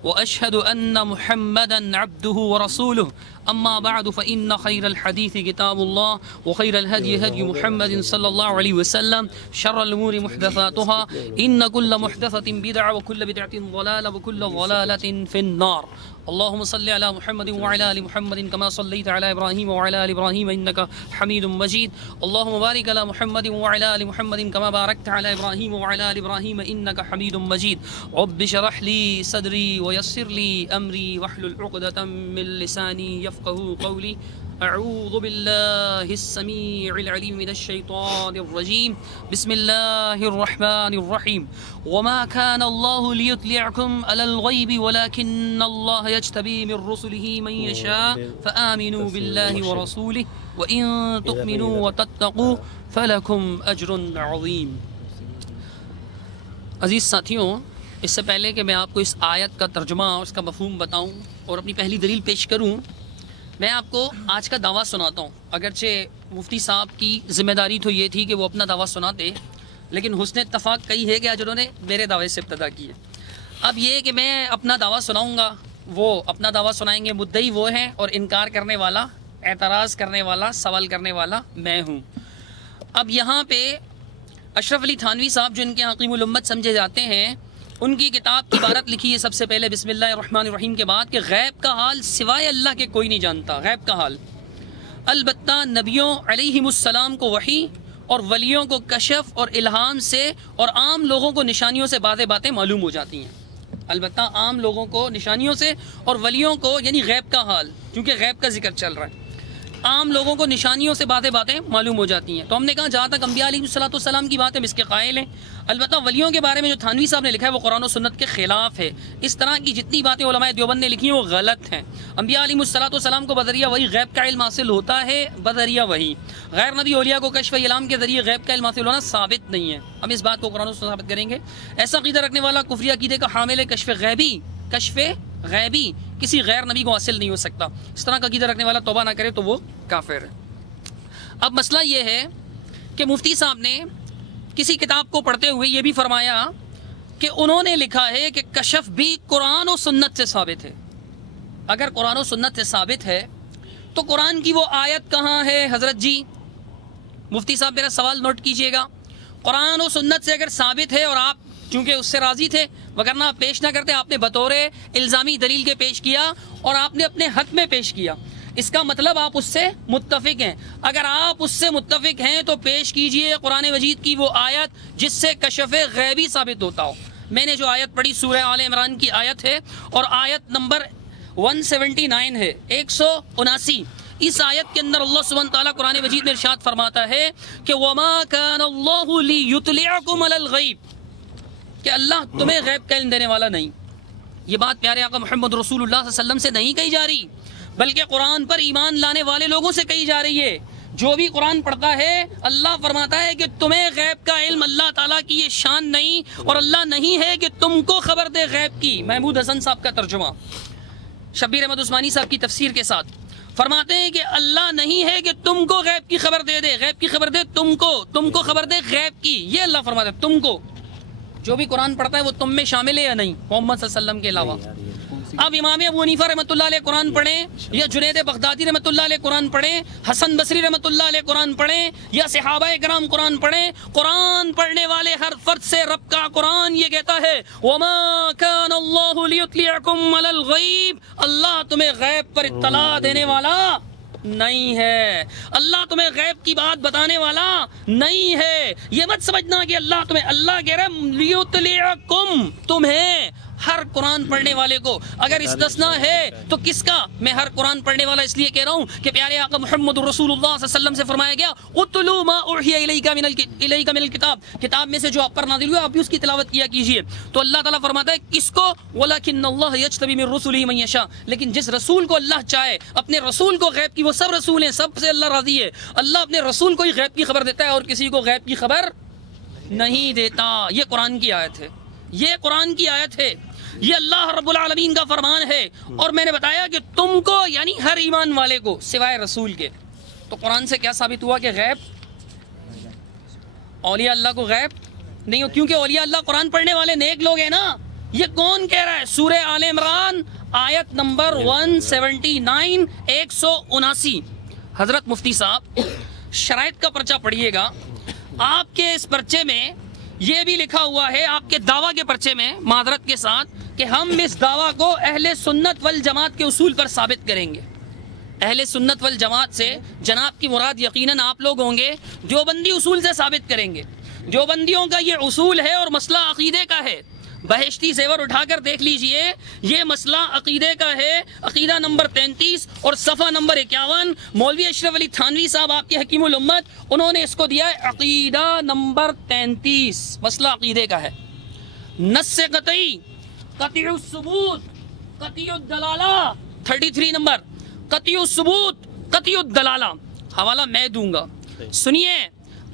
وأشهد أن محمدا عبده ورسوله أما بعد فإن خير الحديث كتاب الله وخير الهدي هدي محمد صلى الله عليه وسلم شر الأمور محدثاتها إن كل محدثة بدعة وكل بدعة ضلالة وكل ضلالة في النار. اللهم صل على محمد وعلى آل محمد كما صليت على إبراهيم وعلى آل إبراهيم إنك حميد مجيد. اللهم بارك على محمد وعلى آل محمد كما باركت على إبراهيم وعلى آل إبراهيم إنك حميد مجيد. رب اشرح لي صدري ويسر لي أمري واحلل عقدة من لساني يفقهوا قولي. أعوذ بالله السميع العليم من الشيطان الرجيم. بسم الله الرحمن الرحيم. وما كان الله ليطلعكم على الغيب ولكن الله يجتبي من رسله من يشاء فآمنوا بالله ورسوله وإن تؤمنوا وتتقوا فلكم أجر عظيم. عزیز ساتھیوں، اس سے پہلے کہ میں آپ کو اس آیت کا ترجمہ اور اس کا مفہوم بتاؤں اور اپنی پہلی دلیل پیش کروں، میں آپ کو آج کا دعویٰ سناتا ہوں. اگرچہ مفتی صاحب کی ذمہ داری تو یہ تھی کہ وہ اپنا دعویٰ سناتے، لیکن حسن اتفاق کئی ہے کہ آج انہوں نے میرے دعوے سے ابتدا کی ہے. اب یہ کہ میں اپنا دعویٰ سناؤں گا، وہ اپنا دعویٰ سنائیں گے. مدعی وہ ہیں اور انکار کرنے والا، اعتراض کرنے والا، سوال کرنے والا میں ہوں. اب یہاں پہ اشرف علی تھانوی صاحب جو ان کے حکیم الامت سمجھے جاتے ہیں، ان کی کتاب کی عبارت لکھی ہے سب سے پہلے بسم اللہ الرحمن الرحیم کے بعد کہ غیب کا حال سوائے اللہ کے کوئی نہیں جانتا. غیب کا حال البتہ نبیوں علیہم السلام کو وحی اور ولیوں کو کشف اور الہام سے اور عام لوگوں کو نشانیوں سے بعض باتیں معلوم ہو جاتی ہیں. البتہ عام لوگوں کو نشانیوں سے اور ولیوں کو، یعنی غیب کا حال، کیونکہ غیب کا ذکر چل رہا ہے، عام لوگوں کو نشانیوں سے بعض باتیں معلوم ہو جاتی ہیں. تو ہم نے کہا جہاں تک انبیاء علیہ الصلوۃ والسلام کی بات ہے ہم اس کے قائل ہیں. البتہ ولیوں کے بارے میں جو تھانوی صاحب نے لکھا ہے وہ قرآن و سنت کے خلاف ہے. اس طرح کی جتنی باتیں علماء دیوبند نے لکھی ہیں وہ غلط ہیں. انبیاء علیہ الصلوۃ والسلام کو بذریعہ وہی غیب کا علم حاصل ہوتا ہے، بذریعہ وہی. غیر نبی اولیاء کو کشف الہام کے ذریعے غیب کا علم حاصل ہونا ثابت نہیں ہے. ہم اس بات کو قرآن و سنت ثابت کریں گے. ایسا عقیدہ رکھنے والا کفری عقیدے کا حامل ہے. کشف غیبی کسی غیر نبی کو حاصل نہیں ہو سکتا. اس طرح کا عقیدہ رکھنے والا توبہ نہ کرے تو وہ کافر ہے. اب مسئلہ یہ ہے کہ مفتی صاحب نے کسی کتاب کو پڑھتے ہوئے یہ بھی فرمایا کہ انہوں نے لکھا ہے کہ کشف بھی قرآن و سنت سے ثابت ہے. اگر قرآن و سنت سے ثابت ہے تو قرآن کی وہ آیت کہاں ہے حضرت جی؟ مفتی صاحب میرا سوال نوٹ کیجئے گا. قرآن و سنت سے اگر ثابت ہے اور آپ چونکہ اس سے راضی تھے، وگرنہ آپ پیش نہ کرتے، آپ نے بطور الزامی دلیل کے پیش کیا اور آپ نے اپنے حق میں پیش کیا، اس کا مطلب آپ اس سے متفق ہیں. اگر آپ اس سے متفق ہیں تو پیش کیجئے قرآن مجید کی وہ آیت جس سے کشف غیبی ثابت ہوتا ہو. میں نے جو آیت پڑھی سورہ آل عمران کی آیت ہے اور آیت نمبر 179 ہے، 179. اس آیت کے اندر اللہ سبحانہ تعالیٰ قرآن مجید میں ارشاد فرماتا ہے کہ وَمَا كَانَ اللَّهُ لِيُطْلِعَكُمْ عَلَى الْغَيْبِ، کہ اللہ تمہیں غیب کا علم دینے والا نہیں. یہ بات پیارے آقا محمد رسول اللہ صلی اللہ علیہ وسلم سے نہیں کہی جا رہی، بلکہ قرآن پر ایمان لانے والے لوگوں سے کہی جا رہی ہے. جو بھی قرآن پڑھتا ہے اللہ فرماتا ہے کہ تمہیں غیب کا علم اللہ تعالیٰ کی یہ شان نہیں، اور اللہ نہیں ہے کہ تم کو خبر دے غیب کی. محمود حسن صاحب کا ترجمہ شبیر احمد عثمانی صاحب کی تفسیر کے ساتھ فرماتے ہیں کہ اللہ نہیں ہے کہ تم کو غیب کی خبر دے دے، غیب کی خبر دے تم کو خبر دے غیب کی. یہ اللہ فرماتا ہے تم کو. جو بھی قرآن پڑھتا ہے وہ تم میں شامل ہے یا نہیں، محمد صلی اللہ علیہ وسلم کے علاوہ. اب امام ابو حنیفہ رحمۃ اللہ علیہ قرآن پڑھیں یا جنید بغدادی رحمۃ اللہ علیہ قرآن پڑھیں، حسن بصری رحمۃ اللہ علیہ قرآن پڑھیں یا صحابہ کرام قرآن پڑھیں، قرآن پڑھنے والے ہر فرد سے رب کا قرآن یہ کہتا ہے وَمَا كَانَ اللَّهُ لِيُطْلِعَكُمْ عَلَى الْغَيْبِ، اللہ تمہیں غیب پر اطلاع دینے والا نہیں ہے، اللہ تمہیں غیب کی بات بتانے والا نہیں ہے۔ یہ مت سمجھنا کہ اللہ تمہیں، اللہ کہہ رہا ہے لیطلعکم، تمہیں، ہر قرآن پڑھنے والے کو۔ اگر استثناء ہے تو کس کا؟ میں ہر قرآن پڑھنے والا اس لیے کہہ رہا ہوں کہ پیارے آقا محمد رسول اللہ صلی اللہ علیہ وسلم سے فرمایا گیا اتلو ما اوحی الیک من الکتاب، کتاب میں سے جو آپ پر نازل ہوا آپ بھی اس کی تلاوت کیا کیجیے۔ تو اللہ تعالیٰ فرماتا ہے کس کو؟ وَلَكِنَّ اللَّهَ يَجْتَبِي مِن رُّسُلِهِ مَن يَشَاءُ، لیکن جس رسول کو اللہ چاہے، اپنے رسول کو غیب کی، وہ سب رسول ہیں، سب سے اللہ راضی ہے، اللہ اپنے رسول کو ہی غیب کی خبر دیتا ہے اور کسی کو غیب کی خبر نہیں دیتا۔ یہ قرآن کی آیت ہے، یہ قرآن کی آیت ہے، یہ اللہ رب العالمین کا فرمان ہے۔ اور میں نے بتایا کہ تم کو یعنی ہر ایمان والے کو سوائے رسول کے۔ تو قرآن سے کیا ثابت ہوا کہ غیب، اولیاء اللہ کو غیب نہیں ہو، کیونکہ اولیاء اللہ قرآن پڑھنے والے نیک لوگ ہیں نا۔ یہ کون کہہ رہا ہے؟ سورہ آل عمران آیت نمبر 179 179۔ حضرت مفتی صاحب شرائط کا پرچہ پڑھیے گا، آپ کے اس پرچے میں یہ بھی لکھا ہوا ہے، آپ کے دعویٰ کے پرچے میں معذرت کے ساتھ، کہ ہم اس دعویٰ کو اہل سنت والجماعت کے اصول پر ثابت کریں گے۔ اہل سنت والجماعت سے جناب کی مراد یقیناً آپ لوگ ہوں گے، دیوبندی اصول سے ثابت کریں گے۔ دیوبندیوں کا یہ اصول ہے اور مسئلہ عقیدے کا ہے۔ بہشتی زیور اٹھا کر دیکھ لیجئے، یہ مسئلہ عقیدے کا ہے، عقیدہ نمبر 33 اور صفحہ نمبر 51۔ مولوی اشرف علی تھانوی صاحب آپ کے حکیم الامت، انہوں نے اس کو دیا ہے عقیدہ نمبر 33، مسئلہ عقیدے کا ہے۔ نص قطعی، قطعی الثبوت، قطعی الدلالہ، 33 نمبر، قطعی الثبوت، قطعی الدلالہ، حوالہ میں دوں گا، سنیے۔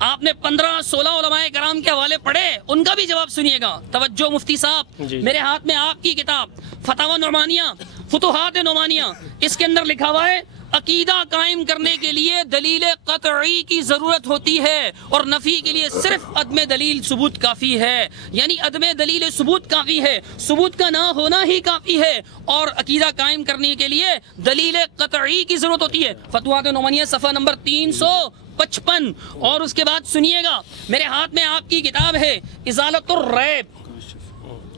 آپ نے 15-16 علماء کرام کے حوالے پڑھے، ان کا بھی جواب سنیے گا۔ توجہ مفتی صاحب، میرے ہاتھ میں آپ کی کتاب فتاوی نعمانیہ، فتوحات نعمانیہ، اس کے اندر لکھا ہوا ہے عقیدہ قائم کرنے کے لیے دلیل قطعی کی ضرورت ہوتی ہے اور نفی کے لیے صرف عدم دلیل ثبوت کافی ہے، یعنی عدم دلیل ثبوت کافی ہے، ثبوت کا نہ ہونا ہی کافی ہے، اور عقیدہ قائم کرنے کے لیے دلیل قطعی کی ضرورت ہوتی ہے۔ فتوحات نعمانیہ صفحہ نمبر 355۔ اور اس کے بعد سنیے گا، میرے ہاتھ میں آپ کی کتاب ہے ازالۃ الریب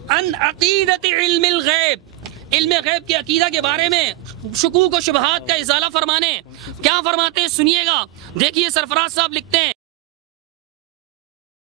عن عقیدۃ علم الغیب، علم غیب کے عقیدہ کے بارے میں شکوک و شبہات کا ازالہ فرمانے۔ کیا فرماتے ہیں سنیے گا، دیکھیے سرفراز صاحب لکھتے ہیں